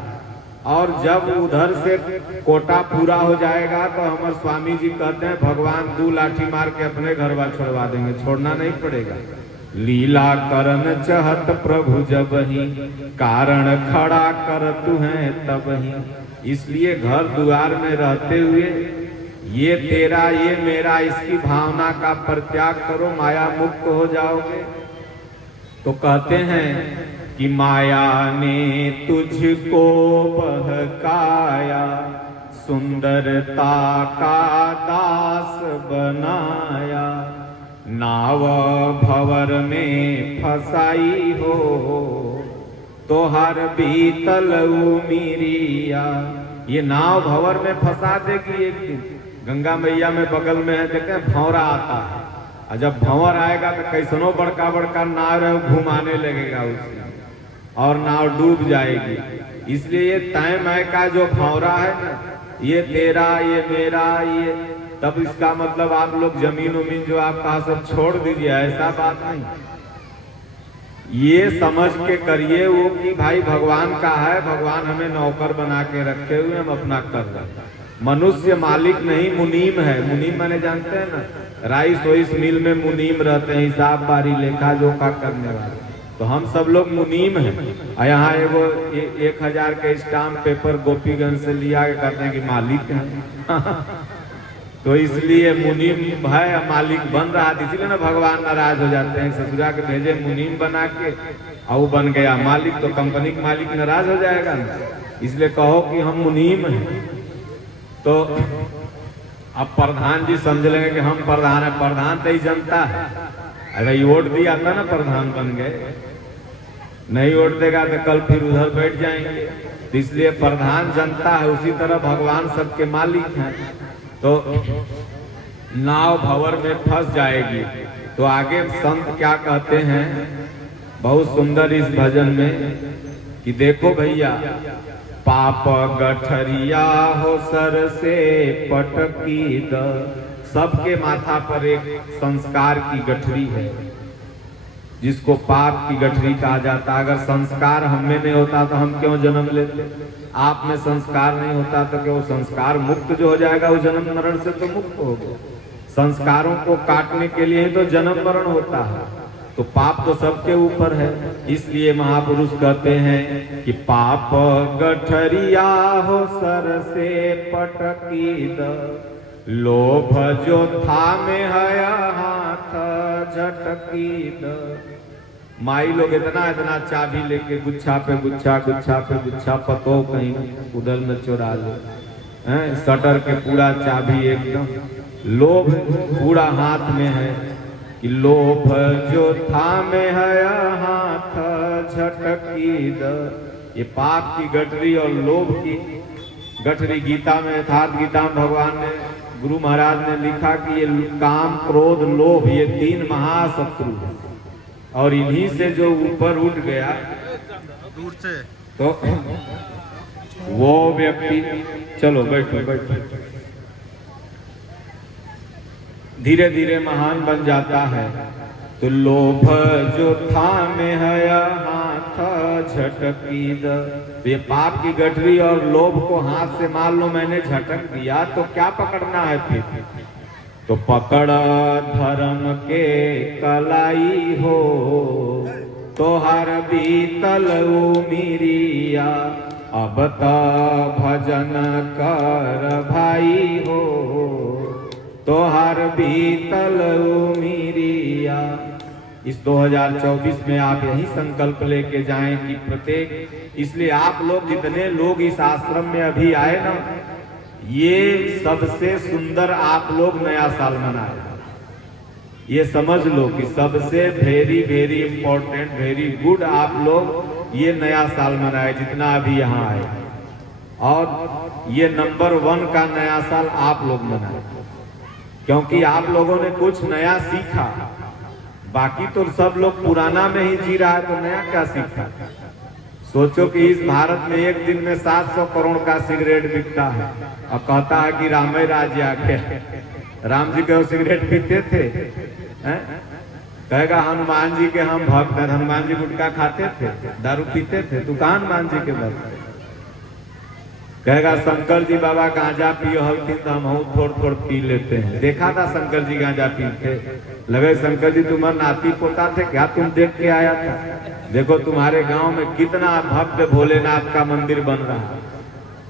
और जब उधर से कोटा पूरा हो जाएगा तो हमारे स्वामी जी कहते हैं भगवान 2 लाठी मार के अपने घरवा छोड़वा देंगे, छोड़ना नहीं पड़ेगा। लीला करन चहत प्रभु जब ही, कारण खड़ा कर तू है तब ही। इसलिए घर द्वार में रहते हुए ये तेरा ये मेरा, इसकी भावना का परित्याग करो, माया मुक्त हो जाओगे। तो कहते हैं कि माया ने तुझको बहकाया, सुंदरता का दास बनाया। नाव भंवर में फसाई हो, तो हर बीतल उमिरिया। ये नाव भंवर में फंसा देगी एक दिन। गंगा मैया में बगल में है, देखे भंवरा आता है, और जब भंवर आएगा तो कैसनो बड़का बड़का नाव है घुमाने लगेगा उससे, और नाव डूब जाएगी। इसलिए ये तय मैं का जो भंवरा है ना, ये तेरा ये मेरा ये, तब इसका मतलब आप लोग जमीन उमीन जो आप कहा सब छोड़ दीजिए, ऐसा बात नहीं। ये समझ के करिए वो कि भाई भगवान का है, भगवान हमें नौकर बना के रखे हुए, हम अपना कर रहे हैं। मनुष्य मालिक नहीं मुनीम है। मुनीम माने जानते हैं ना, राइस वाइस मिल में मुनीम रहते हैं, हिसाब बारी लेखा जोखा करने वाले। तो हम सब लोग मुनीम हैं। और यहाँ एगो 1000 के स्टाम्प पेपर गोपीगंज से लिया के कहते हैं कि मालिक है। तो इसलिए मुनीम है, मालिक बन रहा है, इसीलिए ना भगवान नाराज हो जाते हैं। ससुरा के भेजे मुनीम बना के और वो बन गया मालिक, तो कंपनी का मालिक नाराज हो जाएगा ना। इसलिए कहो कि हम मुनीम हैं। तो अब प्रधान जी समझ लेंगे कि हम प्रधान है। प्रधान तो ही जनता है। अगर वोट दिया था ना, प्रधान बन गए। नहीं वोट देगा तो कल फिर उधर बैठ जाएंगे। तो इसलिए प्रधान जनता है, उसी तरह भगवान सबके मालिक हैं। तो नाव भंवर में फंस जाएगी। तो आगे संत क्या कहते हैं बहुत सुंदर इस भजन में कि देखो भैया, पाप गठरिया हो सर से पटकी द। सबके माथा पर एक संस्कार की गठरी है, जिसको पाप की गठरी कहा जाता है। अगर संस्कार हम में नहीं होता तो हम क्यों जन्म लेते? आप में संस्कार नहीं होता तो क्या वो संस्कार मुक्त जो हो जाएगा, वो जन्म मरण से तो मुक्त हो गया। संस्कारों को काटने के लिए ही तो जन्म मरण होता है। तो पाप तो सबके ऊपर है। इसलिए महापुरुष कहते हैं कि पाप गठरिया हो सर से पटकी द। लोभ जो थामे है हाथ झटकी द। माई लोग इतना इतना चाबी लेके गुच्छा पे गुच्छा, गुच्छा पे गुच्छा, पतो कहीं उधर न चुरा ले। शटर के पूरा चाबी एकदम, लोभ पूरा हाथ में है कि लोभ जो थामे है हाथ झटकी द। ये पाप की गठरी और लोभ की गठरी गीता में, यथार्थ गीता में भगवान ने, गुरु महाराज ने लिखा कि ये काम क्रोध लोभ ये 3 महाशत्रु है। और इन्हीं से जो ऊपर उठ गया दूर से, तो वो व्यक्ति, चलो बैठो बैठो, धीरे धीरे महान बन जाता है। तो लोभ जो थामे है हाथ झटकी द। तो ये पाप की गठरी और लोभ को हाथ से मान लो मैंने झटक दिया, तो क्या पकड़ना है फिर? तो पकड़ धर्म के कलाई हो, तोहर बीतल उमिरिया, अब त भजन कर भाई हो, तोहर बीतल उमिरिया। इस 2024 में आप यही संकल्प लेके जाएं कि प्रत्येक, इसलिए आप लोग जितने लोग इस आश्रम में अभी आए ना, ये सबसे सुंदर आप लोग नया साल मनाए। ये समझ लो कि सबसे very very important, very good आप लोग ये नया साल मनाए जितना अभी यहाँ आए। और ये नंबर 1 का नया साल आप लोग मनाए, क्योंकि आप लोगों ने कुछ नया सीखा। बाकी तो सब लोग पुराना में ही जी रहा है, तो नया क्या सीखा? सोचो कि इस भारत में एक दिन में 700 करोड़ का सिगरेट बिकता है और कहता है कि राम राज्य आके। राम जी के सिगरेट पीते थे, कहेगा हनुमान जी के हम भक्त हैं। हनुमान जी गुटखा खाते थे, दारू पीते थे, दुकान हनुमान जी के भक्त। कहेगा शंकर जी बाबा गांजा पियो हल्की तो हम थोड़ थोड़ पी लेते हैं। देखा था शंकर जी गांजा पीते, लगे शंकर जी तुम्हारे नाती पोता थे क्या, तुम देख के आया था? देखो तुम्हारे गांव में कितना भव्य भोलेनाथ का मंदिर बन रहा है।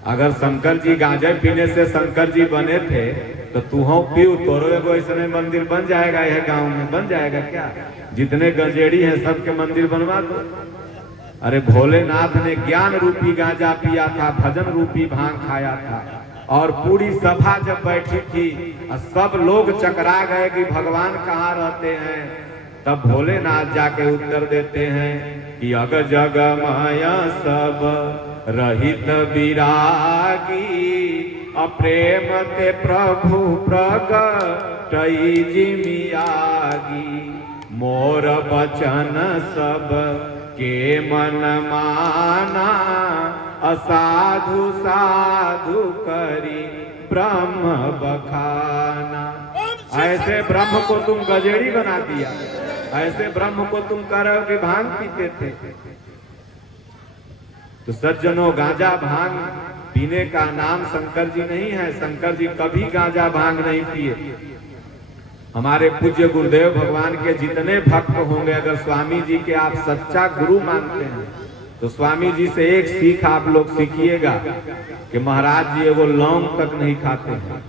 अगर शंकर जी गांजा पीने से शंकर जी बने थे तो तू हो पीऊ, तोरो एगो ऐसा मंदिर बन जाएगा। यह गांव में बन जाएगा क्या? जितने गंजेड़ी हैं सबके मंदिर बनवा दो। अरे भोलेनाथ ने ज्ञान रूपी गांजा पिया था, भजन रूपी भांग खाया था, और पूरी सभा जब बैठी थी सब लोग चकरा गए कि भगवान कहाँ रहते हैं। तब भोलेनाथ जाके उत्तर देते हैं कि अग जग माया सब रहित विरागी, अप्रेम ते प्रभु प्रगटई जिमियागी, मोर बचन सब के मन माना, असाधु साधु करी ब्रह्म बखाना। ऐसे ब्रह्म को तुम गजेड़ी बना दिया। ऐसे ब्रह्म को तुम कह रहे हो कि भांग पीते थे। तो सज्जनों, गांजा भांग पीने का नाम शंकर जी नहीं है। शंकर जी कभी गांजा भांग नहीं पिए। हमारे पूज्य गुरुदेव भगवान के जितने भक्त होंगे, अगर स्वामी जी के आप सच्चा गुरु मानते हैं तो स्वामी जी से एक सीख आप लोग सीखिएगा कि महाराज जी वो लौंग तक नहीं खाते हैं।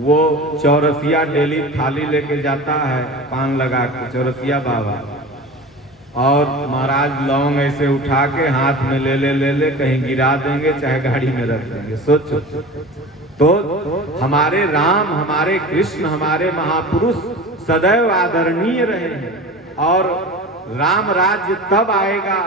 वो चौरसिया डेली थाली लेके जाता है पान लगा के, चौरसिया बाबा, और महाराज लौंग ऐसे उठा के हाथ में ले कहीं गिरा देंगे, चाहे गाड़ी में रख देंगे। सोचो। तो हमारे राम, हमारे कृष्ण, हमारे महापुरुष सदैव आदरणीय रहे हैं। और राम राज्य तब आएगा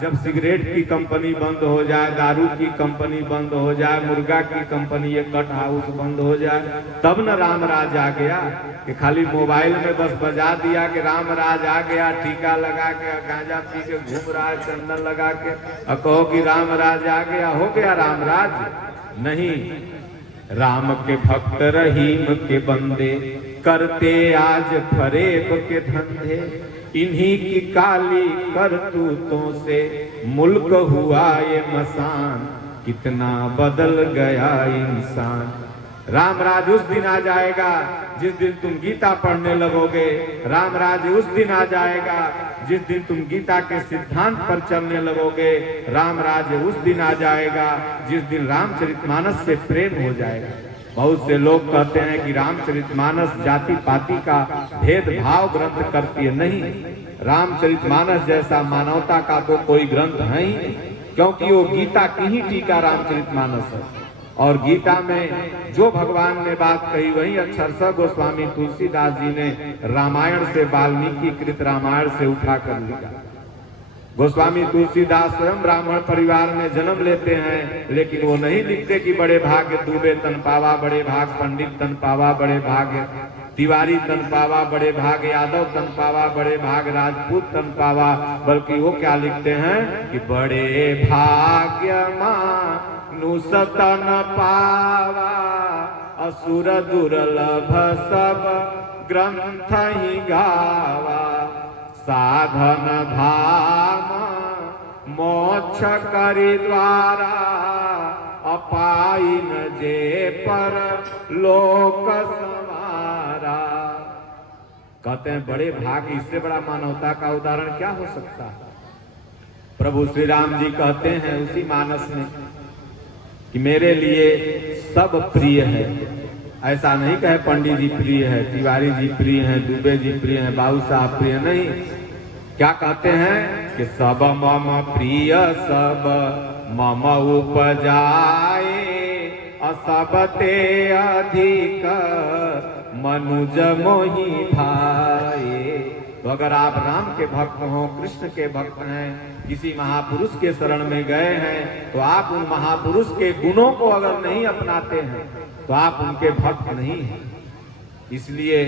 जब सिगरेट की कंपनी बंद हो जाए, दारू की कंपनी बंद हो जाए, मुर्गा की कंपनी, ये कट हाउस बंद हो जाए, तब न राम राज आ गया। कि खाली मोबाइल में बस बजा दिया कि राम राज आ गया, टीका लगा के गांजा पी के घूम रहा है, चंदन लगा के, और कहो कि राम राज आ गया, हो गया राम राज? नहीं। राम के भक्त रहीम के बंदे, करते आज फरेब के धंधे, इन्हीं की काली करतूतों से मुल्क हुआ ये मसान, कितना बदल गया इंसान। राम राज उस दिन आ जाएगा जिस दिन तुम गीता पढ़ने लगोगे। राम राज उस दिन आ जाएगा जिस दिन तुम गीता के सिद्धांत पर चलने लगोगे। राम राज उस दिन आ जाएगा जिस दिन रामचरितमानस से प्रेम हो जाएगा। बहुत से लोग कहते हैं कि रामचरितमानस जाति पाति का भेदभाव ग्रंथ करती है। नहीं, रामचरितमानस जैसा मानवता का तो कोई ग्रंथ है ही नहीं, क्योंकि वो गीता की ही टीका रामचरितमानस है। और गीता में जो भगवान ने बात कही वही अक्षरशः गोस्वामी तुलसीदास जी ने रामायण से, वाल्मीकि कृत रामायण से उठा कर लिखा। गोस्वामी तुलसीदास स्वयं ब्राह्मण परिवार में जन्म लेते हैं, लेकिन वो नहीं लिखते कि बड़े भाग्य दुबे तन पावा, बड़े भाग पंडित तन पावा, बड़े भाग्य तिवारी तन पावा, बड़े भाग यादव तन पावा, बड़े भाग राजपूत तन पावा, बल्कि वो क्या लिखते हैं कि बड़े भाग्य नुसतन पावा, असुर दुर्लभ सब ग्रंथ ही गावा, साधन धाम मोक्ष करि द्वारा, अपाई न जे पर लोक संवारा। कहते हैं बड़े भाग, इससे बड़ा मानवता का उदाहरण क्या हो सकता है। प्रभु श्री राम जी कहते हैं उसी मानस में कि मेरे लिए सब प्रिय है। ऐसा नहीं कहे पंडित जी प्रिय है, तिवारी जी प्रिय है, दुबे जी प्रिय है, बाबू साहब प्रिय, नहीं। क्या कहते हैं कि सब मम प्रिय, सब मम उपजाए, असब ते अधिक मनुज मोहि भाए। तो अगर आप राम के भक्त हो, कृष्ण के भक्त हैं, किसी महापुरुष के शरण में गए हैं, तो आप उन महापुरुष के गुणों को अगर नहीं अपनाते हैं तो आप उनके भक्त नहीं हैं। इसलिए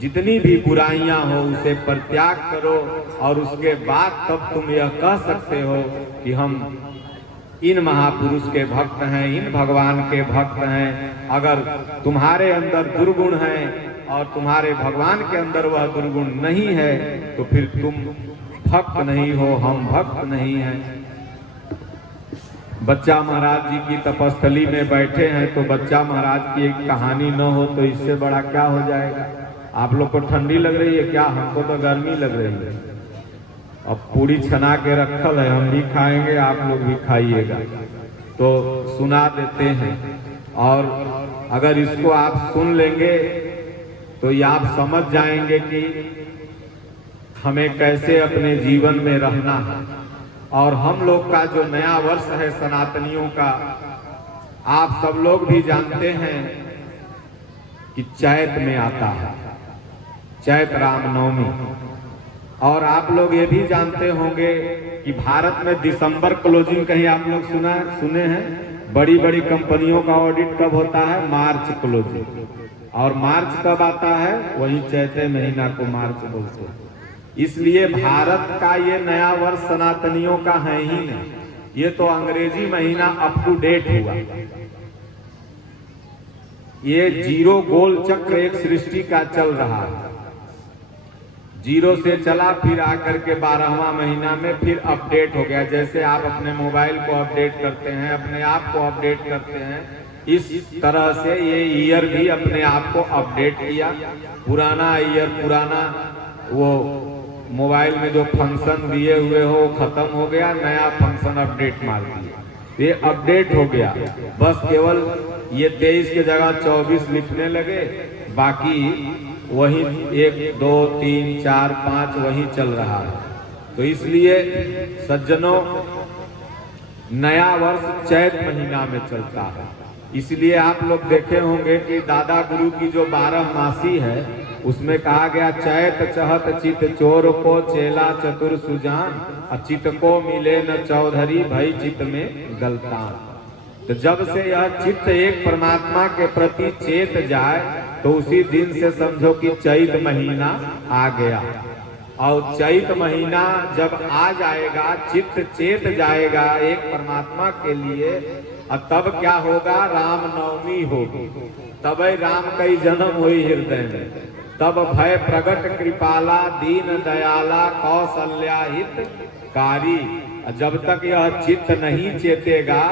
जितनी भी बुराइयां हो उसे परित्याग करो, और उसके बाद तब तुम यह कह सकते हो कि हम इन महापुरुष के भक्त हैं, इन भगवान के भक्त हैं। अगर तुम्हारे अंदर दुर्गुण है और तुम्हारे भगवान के अंदर वह दुर्गुण नहीं है तो फिर तुम भक्त नहीं हो, हम भक्त नहीं हैं। बच्चा महाराज जी की तपस्थली में बैठे हैं तो बच्चा महाराज की एक कहानी न हो तो इससे बड़ा क्या हो जाएगा। आप लोग को ठंडी लग रही है क्या? हमको तो गर्मी लग रही है। अब पूरी छना के रखल है, हम भी खाएंगे, आप लोग भी खाइएगा। तो सुना देते हैं, और अगर इसको आप सुन लेंगे तो ये आप समझ जाएंगे कि हमें कैसे अपने जीवन में रहना है। और हम लोग का जो नया वर्ष है सनातनियों का, आप सब लोग भी जानते हैं कि चैत में आता है, चैत रामनवमी। और आप लोग ये भी जानते होंगे कि भारत में दिसंबर क्लोजिंग कहीं आप लोग सुने हैं। बड़ी बड़ी कंपनियों का ऑडिट कब होता है? मार्च क्लोजिंग। और मार्च कब आता है? वही चैते महीना को मार्च बोलते हैं। इसलिए भारत का ये नया वर्ष सनातनियों का है ही नहीं, ये तो अंग्रेजी महीना अप टू डेट हुआ। ये जीरो गोल चक्र एक सृष्टि का चल रहा है। जीरो से चला, फिर आकर के 12वां महीना में फिर अपडेट हो गया। जैसे आप अपने मोबाइल को अपडेट करते हैं, अपने आप को अपडेट करते हैं, इस तरह से ये ईयर भी अपने आप को अपडेट किया। पुराना ईयर, पुराना वो मोबाइल में जो फंक्शन दिए हुए हो खत्म हो गया, नया फंक्शन अपडेट मार दिया, ये अपडेट हो गया। बस केवल ये 23 की जगह 24 लिखने लगे, बाकी वही 1 2 3 4 5 वही चल रहा है। तो इसलिए सज्जनों, नया वर्ष चैत महीना में चलता है। इसलिए आप लोग देखे होंगे कि दादा गुरु की जो 12 मासी है उसमें कहा गया, चैत चहत चित चोर को चेला चतुर सुजान, चित को मिले न चौधरी भई चित में गलतान। तो जब से यह चित्त एक परमात्मा के प्रति चेत जाए तो उसी दिन से समझो कि चैत महीना आ गया। और चैत महीना जब आ जाएगा, चित्त चेत जाएगा एक परमात्मा के लिए, और तब क्या होगा, राम नवमी होगी। तब राम कई जन्म हुई हृदय में, तब भय प्रगट कृपाला दीन दयाला कौशल्या हित कारी। जब तक यह चित्त नहीं चेतेगा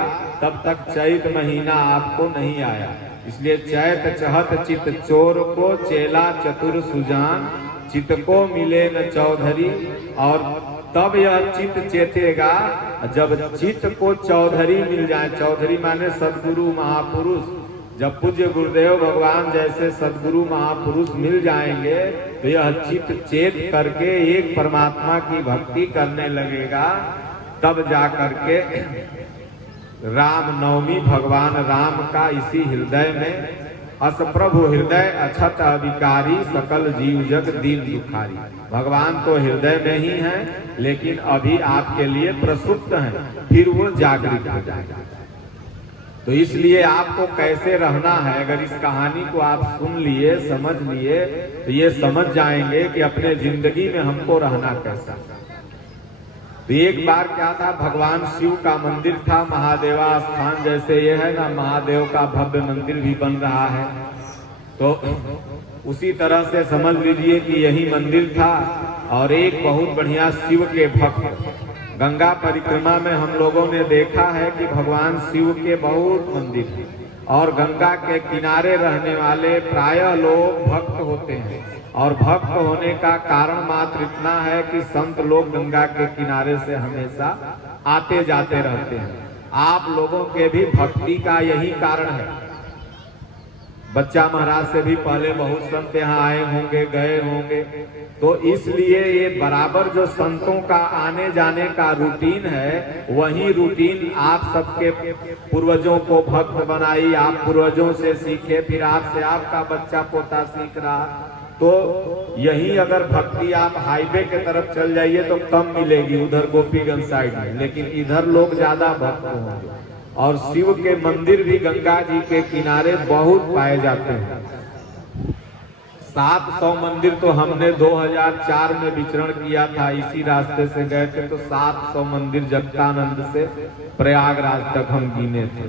तब तक चैत महीना आपको नहीं आया। इसलिए चैत चहत चित चोर को चेला चतुर सुजान, चित्त को मिले न चौधरी। और तब यह चित्त चेतेगा जब चित्त को चौधरी मिल जाए। चौधरी माने सदगुरु महापुरुष। जब पूज्य गुरुदेव भगवान जैसे सदगुरु महापुरुष मिल जाएंगे तो यह चित्त चेत करके एक परमात्मा की भक्ति करने लगेगा। तब जा करके राम नवमी भगवान राम का इसी हृदय में, अस प्रभु हृदय अछत अविकारी सकल जीव जग दीन दुखारी। भगवान तो हृदय में ही है, लेकिन अभी आपके लिए प्रसुप्त हैं, फिर वो जागृत हो जाएगा। तो इसलिए आपको कैसे रहना है, अगर इस कहानी को आप सुन लिए, समझ लिए, तो ये समझ जाएंगे कि अपने जिंदगी में हमको रहना कैसा। तो एक बार क्या था, भगवान शिव का मंदिर था, महादेवा स्थान जैसे ये है ना, महादेव का भव्य मंदिर भी बन रहा है। तो उसी तरह से समझ लीजिए कि यही मंदिर था। और एक बहुत बढ़िया शिव के भक्त, गंगा परिक्रमा में हम लोगों ने देखा है कि भगवान शिव के बहुत मंदिर हैं, और गंगा के किनारे रहने वाले प्रायः लोग भक्त होते हैं। और भक्त होने का कारण मात्र इतना है कि संत लोग गंगा के किनारे से हमेशा आते जाते रहते हैं। आप लोगों के भी भक्ति का यही कारण है। बच्चा महाराज से भी पहले बहुत संत यहाँ आए होंगे, गए होंगे। तो इसलिए ये बराबर जो संतों का आने जाने का रूटीन है, वही रूटीन आप सबके पूर्वजों को भक्त बनाई, आप पूर्वजों से सीखे, फिर आपसे आपका बच्चा पोता सीख रहा। तो यही अगर भक्ति आप हाईवे के तरफ चल जाइए तो कम मिलेगी, उधर गोपीगंज साइड में, लेकिन इधर लोग ज्यादा भक्त होंगे। और शिव के मंदिर भी गंगा जी के किनारे बहुत पाए जाते हैं। 700 मंदिर तो हमने 2004 में विचरण किया था, इसी रास्ते से गए थे। तो 700 मंदिर जगतानंद से प्रयागराज तक हम गिने थे।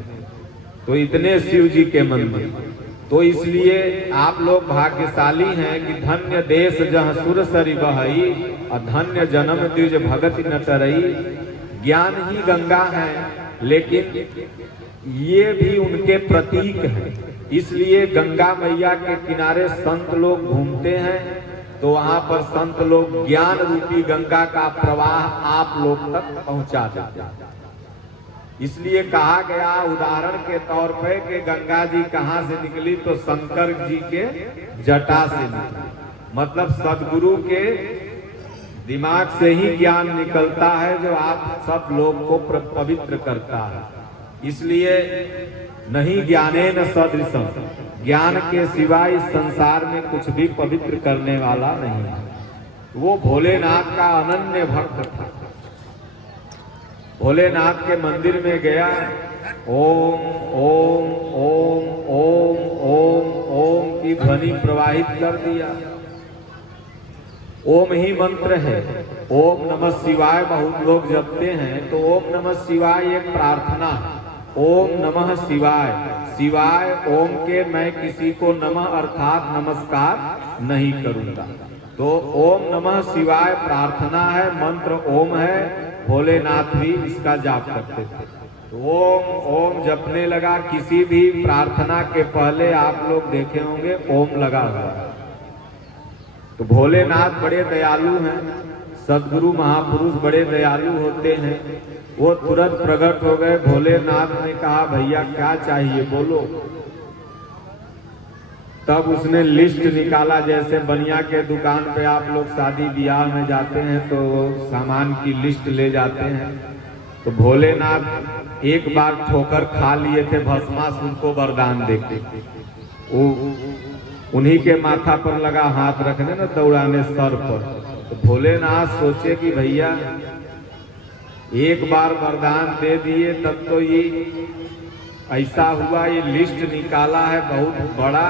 तो इतने शिव जी के मंदिर। तो इसलिए आप लोग भाग्यशाली हैं कि धन्य देश जहाँ सुर सरी बहई, और धन्य जन्म द्विज भगत न टरई। ज्ञान ही गंगा है, लेकिन ये भी उनके प्रतीक हैं। इसलिए गंगा मैया के किनारे संत लोग घूमते हैं, तो वहां पर संत लोग ज्ञान रूपी गंगा का प्रवाह आप लोग तक पहुंचा देते हैं। इसलिए कहा गया उदाहरण के तौर पे कि गंगा जी कहाँ से निकली, तो शंकर जी के जटा से निकली। मतलब सदगुरु के दिमाग से ही ज्ञान निकलता है, जो आप सब लोग को पवित्र करता है। इसलिए नहीं ज्ञाने न सदृशम, ज्ञान के सिवाय इस संसार में कुछ भी पवित्र करने वाला नहीं है। वो भोलेनाथ का अनन्य भक्त था। भोलेनाथ के मंदिर में गया, ओम ओम ओम ओम ओम ओम की ध्वनि प्रवाहित कर दिया। ओम ही मंत्र है। ओम नमः शिवाय बहुत लोग जपते हैं, तो ओम नमः शिवाय एक प्रार्थना है। ओम नमः शिवाय, शिवाय ओम के मैं किसी को नमः अर्थात नमस्कार नहीं करूंगा। तो ओम नमः शिवाय प्रार्थना है, मंत्र ओम है, भोलेनाथ भी इसका जाप करते थे। तो ओम जपने लगा। किसी भी प्रार्थना के पहले आप लोग देखे होंगे ओम लगा हुआ। तो भोलेनाथ बड़े दयालु हैं, सदगुरु महापुरुष बड़े दयालु होते हैं। वो तुरंत प्रकट हो गए। भोलेनाथ ने कहा भैया क्या चाहिए बोलो। तब उसने लिस्ट निकाला, जैसे बनिया के दुकान पे आप लोग शादी ब्याह में जाते हैं तो सामान की लिस्ट ले जाते हैं। तो भोलेनाथ एक बार ठोकर खा लिए थे, भस्मासुर को वरदान देके। वो उन्हीं के माथा पर लगा हाथ रखने ना, दौड़ाने सर पर। तो भोलेनाथ सोचे कि भैया एक बार वरदान दे दिए, तब तो ये ऐसा हुआ, ये लिस्ट निकाला है बहुत बड़ा,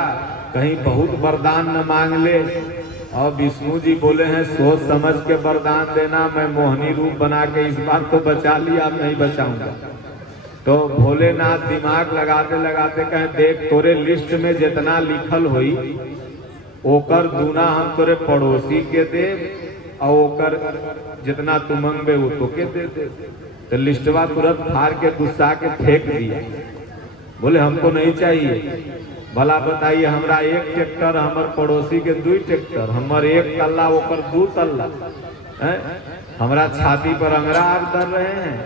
कहीं बहुत वरदान न मांग ले। और विष्णु जी बोले हैं सोच समझ के वरदान देना, मैं मोहिनी रूप बना के इस बार तो बचा लिया, अब नहीं बचाऊंगा। तो भोलेनाथ दिमाग लगाते लगाते कहे देख तोरे लिस्ट में जितना लिखल हुई ओकर दूना हम तोरे पड़ोसी के दे, और ओकर जितना तू मंगबे वो तो के दे दे। तो लिस्टवा तुरंत फाड़ के गुस्सा के फेंक दिया। बोले हमको नहीं चाहिए। भला बताइए, हमरा एक ट्रैक्टर, हमर पड़ोसी के 2 ट्रैक्टर, हमर 1 तल्ला ओकर 2 तल्ला, हमरा छाती पर अंगरा आप कर रहे हैं।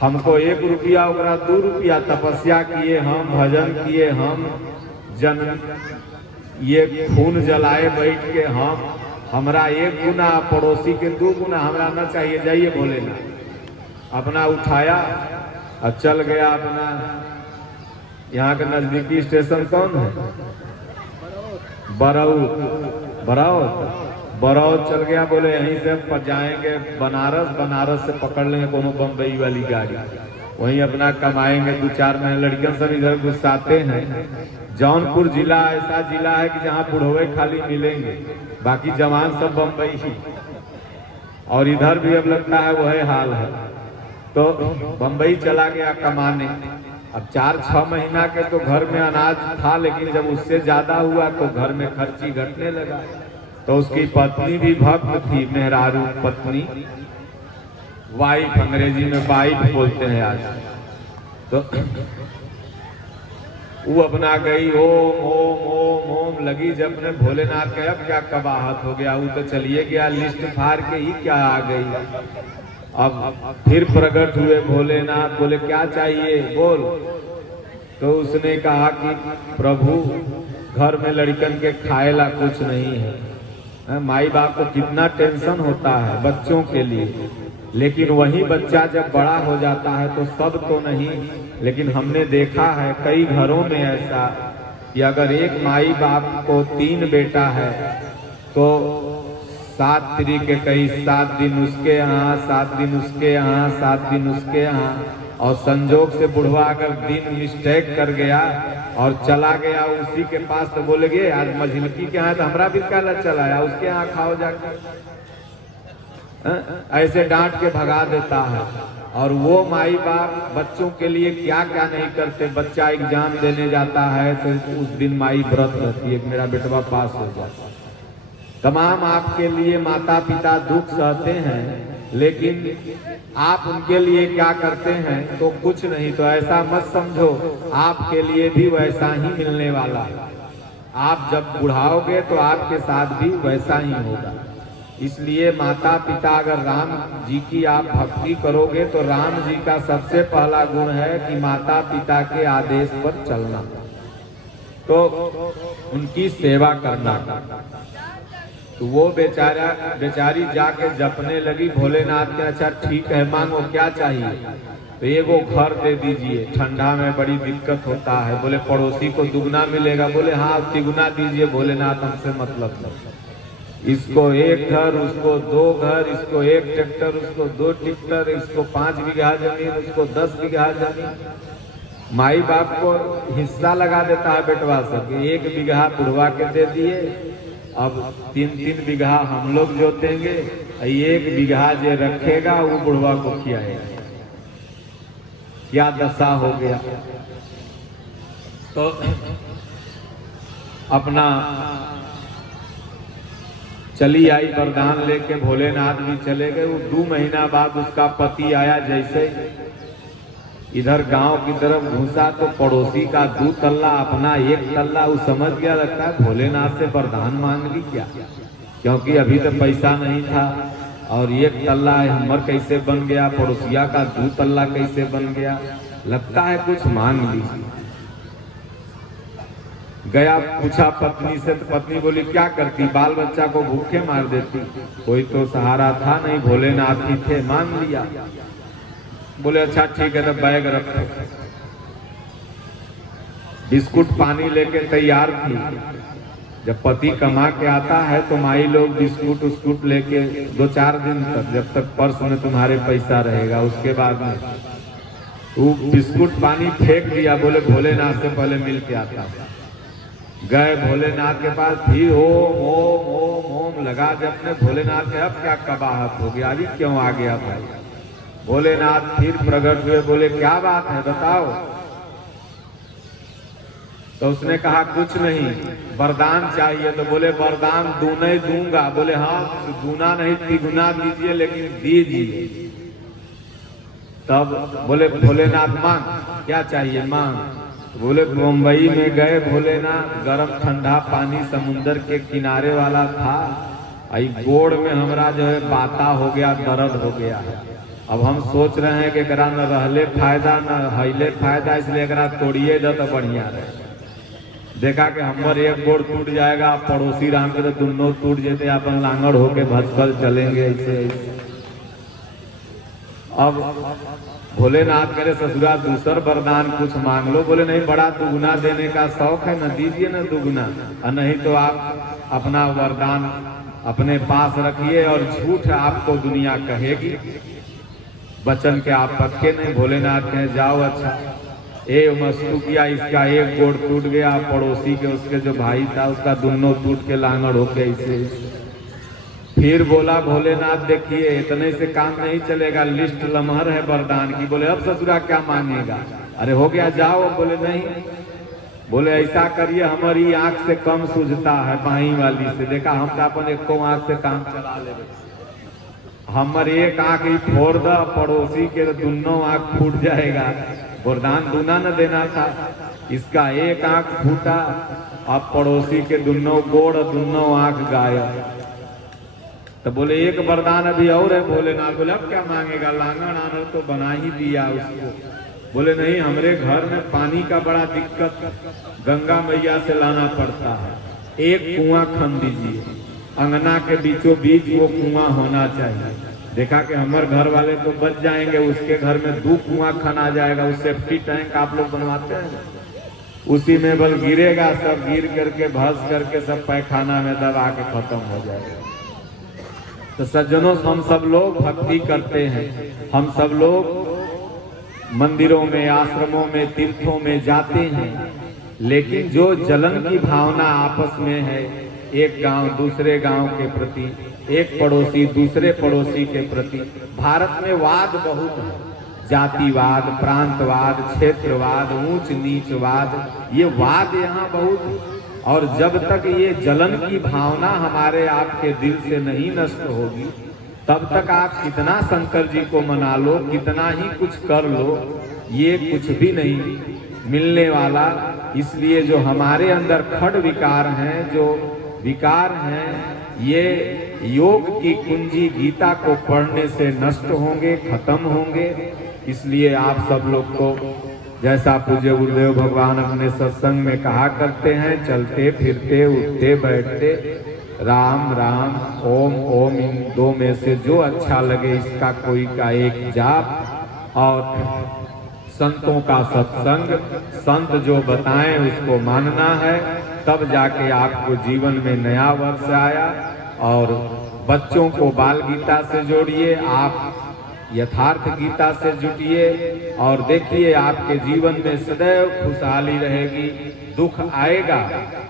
हमको 1 रुपया ओकरा 2 रुपया, तपस्या किए हम, भजन किए हम, जन ये खून जलाए बैठ के हम, हमरा 1 गुना पड़ोसी के 2 गुना, हमरा न चाहिए। जाइए भोलेनाथ। अपना उठाया और चल गया अपना। यहाँ के नजदीकी स्टेशन कौन है? बरौत चल गया। बोले यहीं से जाएंगे बनारस, बनारस से पकड़ लेंगे कोनो बम्बई वाली गाड़ी, वहीं अपना कमाएंगे। 2-4 महीने लड़कियां सब इधर घुसाते हैं। जौनपुर जिला ऐसा जिला है कि जहाँ बुढ़वे खाली मिलेंगे, बाकी जवान सब बम्बई ही। और इधर भी अब लगता है वही हाल है। तो बम्बई चला गया कमाने। अब 4-6 महीना के तो घर में अनाज था, लेकिन जब उससे ज्यादा हुआ तो घर में खर्ची घटने लगा। तो उसकी पत्नी भी भक्त थी, मेहरारू पत्नी, वाइफ, अंग्रेजी में वाइफ बोलते हैं आज। तो वो अपना गई ओम ओम ओम ओम लगी जपने। भोलेनाथ के अब क्या कबाहत हो गया, वो तो चलिए गया, लिस्ट फाड़ के ही क्या आ गई। अब फिर प्रकट हुए भोलेनाथ। बोले क्या चाहिए बोल। तो उसने कहा कि प्रभु घर में लड़कन के खाएला कुछ नहीं है। माई बाप को कितना टेंशन होता है बच्चों के लिए, लेकिन वही बच्चा जब बड़ा हो जाता है तो सब तो नहीं, लेकिन हमने देखा है कई घरों में ऐसा कि अगर एक माई बाप को 3 बेटा है तो 7 तरीके कई 7 दिन उसके यहाँ, 7 दिन उसके यहाँ, 7 दिन उसके यहाँ। और संजोग से बुढ़वा अगर दिन मिस्टेक कर गया और चला गया उसी के पास, तो बोलेगे आज मझिलकी के यहाँ तो हमरा भी क्या चला है, उसके यहाँ खाओ जाके। ऐसे डांट के भगा देता है। और वो माई बाप बच्चों के लिए क्या क्या नहीं करते। बच्चा एग्जाम देने जाता है तो उस दिन माई व्रत रहती है, मेरा बेटवा पास हो जाता। तमाम आपके लिए माता पिता दुख सहते हैं, लेकिन आप उनके लिए क्या करते हैं तो कुछ नहीं। तो ऐसा मत समझो, आपके लिए भी वैसा ही मिलने वाला। आप जब बुढ़ाओगे तो आपके साथ भी वैसा ही होगा। इसलिए माता पिता, अगर राम जी की आप भक्ति करोगे तो राम जी का सबसे पहला गुण है कि माता पिता के आदेश पर चलना, तो उनकी सेवा करना। तो वो बेचारी जाके जपने लगी। भोलेनाथ के अच्छा ठीक है मांगो क्या चाहिए। तो एगो घर दे दीजिए, ठंडा में बड़ी दिक्कत होता है। बोले पड़ोसी को दुगना मिलेगा। बोले हाँ तिगुना दीजिए भोलेनाथ, हमसे मतलब नहीं। इसको 1 घर, उसको 2 घर, इसको 1 ट्रैक्टर, उसको 2 ट्रैक्टर, इसको 5 बीघा जमीन, उसको 10 बीघा जमीन। माई बाप को हिस्सा लगा देता है बेटवा सब। 1 बीघा बुढ़वा के दे दिए, अब 3-3 बीघा हम लोग जोतेंगे, 1 बीघा जो रखेगा वो बुढ़वा को खिलाएगा। क्या दशा हो गया। तो अपना चली आई वरदान लेके, भोलेनाथ भी चले गए। वो 2 महीना बाद उसका पति आया। जैसे इधर गांव की तरफ घुसा तो पड़ोसी का 2 तल्ला, अपना 1 तल्ला। वो समझ गया, लगता है भोलेनाथ से वरदान मांग ली क्या, क्योंकि अभी तो पैसा नहीं था। और 1 तल्ला हमर कैसे बन गया, पड़ोसिया का 2 तल्ला कैसे बन गया, लगता है कुछ मांग ली। गया, पूछा पत्नी से, तो पत्नी बोली क्या करती, बाल बच्चा को भूखे मार देती। कोई तो सहारा था नहीं, भोलेनाथ ही थे, मांग लिया। बोले अच्छा ठीक है, तो बैग रखो। बिस्कुट पानी लेके तैयार थी। जब पति कमा के आता है तो माई लोग बिस्कुट उस्कुट लेके 2-4 दिन तक, जब तक पर्स में तुम्हारे पैसा रहेगा, उसके बाद में वो बिस्कुट पानी फेंक दिया। बोले भोलेनाथ से पहले मिल के आता। गए भोलेनाथ के पास, फिर ओम ओम ओम ओम लगा। जब ने भोलेनाथ के अब क्या कबाहत हो गया, अभी क्यों आ गया भाई। भोलेनाथ फिर प्रकट हुए, बोले क्या बात है बताओ। तो उसने कहा कुछ नहीं, वरदान चाहिए। तो बोले वरदान दूना ही दूंगा। बोले हाँ, दूना नहीं 3 दीजिए, लेकिन दीजिए। तब बोले भोलेनाथ मांग, क्या चाहिए मांग। बोले मुंबई में गए भोलेनाथ, गरम ठंडा पानी समुंदर के किनारे वाला था। आई गोड़ में हमरा जो है बाता हो गया, दर्द हो गया है। अब हम सोच रहे हैं कि एकरा न रहले फायदा न हईले फायदा, इसलिए एकरा तोड़िए दो तो बढ़िया रहे। देखा कि हमर 1 गोड़ टूट जाएगा, पड़ोसी राम के तो दोनों टूट जेते, अपन लांगड़ होके भटकल चलेंगे ऐसे ऐसे। अब भोलेनाथ करे ससुरा दूसर वरदान कुछ मांग लो। बोले नहीं, बड़ा दुगुना देने का शौक है, न दीजिए न दुगुना, और नहीं तो आप अपना वरदान अपने पास रखिए और झूठ आपको दुनिया कहेगी, वचन के आप पक्के नहीं। भोलेनाथ कहे जाओ अच्छा। मस्तु किया, इसका 1 गोड़ टूट गया, पड़ोसी के उसके जो भाई था उसका दोनों टूट के लांगड़ होके ऐसे। फिर बोला भोलेनाथ देखिए इतने से काम नहीं चलेगा, लिस्ट लमहर है वरदान की। बोले अब ससुरा क्या मांगेगा। अरे हो गया जाओ। बोले नहीं। बोले ऐसा करिए, हमारी आंख से कम सूझता है बाई वाली से। देखा हम तो अपन 1 आंख से काम चला ले, हमर 1 आंख ही फोड़ द, पड़ोसी के दोनों आंख फूट जाएगा। वरदान दूना न देना था, इसका 1 आंख फूटा, अब पड़ोसी के दोनों गोड़ दोनों आंख गायब। तो बोले 1 वरदान अभी और है। भोलेनाथ बोले अब क्या मांगेगा, लांगड़ आनर तो बना ही दिया उसको। बोले नहीं, हमरे घर में पानी का बड़ा दिक्कत, गंगा मैया से लाना पड़ता है। 1 कुआं खन दीजिए, अंगना के बीचों बीच वो कुआं होना चाहिए। देखा कि हमारे घर वाले तो बच जाएंगे, उसके घर में 2 कुआं खना जाएगा। उस सेफ्टी टैंक आप लोग बनवाते हैं, उसी में बल गिरेगा, सब गिर करके भस करके सब पैखाना में दबा के खत्म हो जाएगा। तो सज्जनों, हम सब लोग भक्ति करते हैं, हम सब लोग मंदिरों में, आश्रमों में, तीर्थों में जाते हैं, लेकिन जो जलन की भावना आपस में है, एक गांव दूसरे गांव के प्रति, एक पड़ोसी दूसरे पड़ोसी के प्रति। भारत में वाद बहुत है, जातिवाद, प्रांतवाद, क्षेत्रवाद, ऊंच नीचवाद, ये वाद यहाँ बहुत है। और जब तक ये जलन की भावना हमारे आपके दिल से नहीं नष्ट होगी, तब तक आप कितना शंकर जी को मना लो, कितना ही कुछ कर लो, ये कुछ भी नहीं मिलने वाला। इसलिए जो हमारे अंदर खड़ विकार हैं, जो विकार हैं, ये योग की कुंजी गीता को पढ़ने से नष्ट होंगे, खत्म होंगे। इसलिए आप सब लोग को, जैसा पूज्य गुरुदेव भगवान अपने सत्संग में कहा करते हैं, चलते फिरते उठते बैठते राम राम ओम ओम, इन 2 में से जो अच्छा लगे इसका कोई का 1 जाप, और संतों का सत्संग, संत जो बताएं उसको मानना है। तब जाके आपको जीवन में नया वर्ष आया। और बच्चों को बाल गीता से जोड़िए, आप यथार्थ गीता से जुटिए, और देखिए आपके जीवन में सदैव खुशहाली रहेगी, दुख आएगा,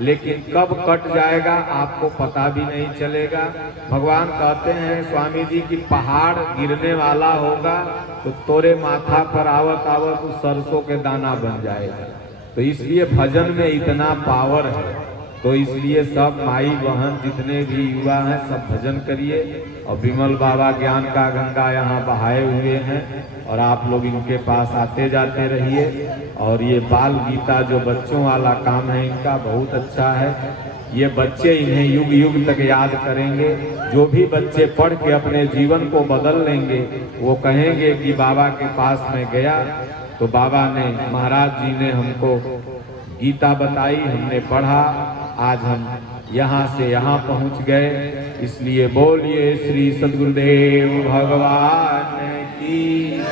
लेकिन कब कट जाएगा आपको पता भी नहीं चलेगा। भगवान कहते हैं स्वामी जी की पहाड़ गिरने वाला होगा तो तोरे माथा पर आवत आवत तो सरसों के दाना बन जाएगा। तो इसलिए भजन में इतना पावर है। तो इसलिए सब माई बहन जितने भी युवा हैं सब भजन करिए। और विमल बाबा ज्ञान का गंगा यहाँ बहाए हुए हैं और आप लोग इनके पास आते जाते रहिए। और ये बाल गीता जो बच्चों वाला काम है इनका बहुत अच्छा है। ये बच्चे इन्हें युग युग तक याद करेंगे। जो भी बच्चे पढ़ के अपने जीवन को बदल लेंगे वो कहेंगे कि बाबा के पास में गया तो बाबा ने, महाराज जी ने हमको गीता बताई, हमने पढ़ा, आज हम यहाँ से यहाँ पहुँच गए। इसलिए बोलिए श्री सद्गुरुदेव भगवान की।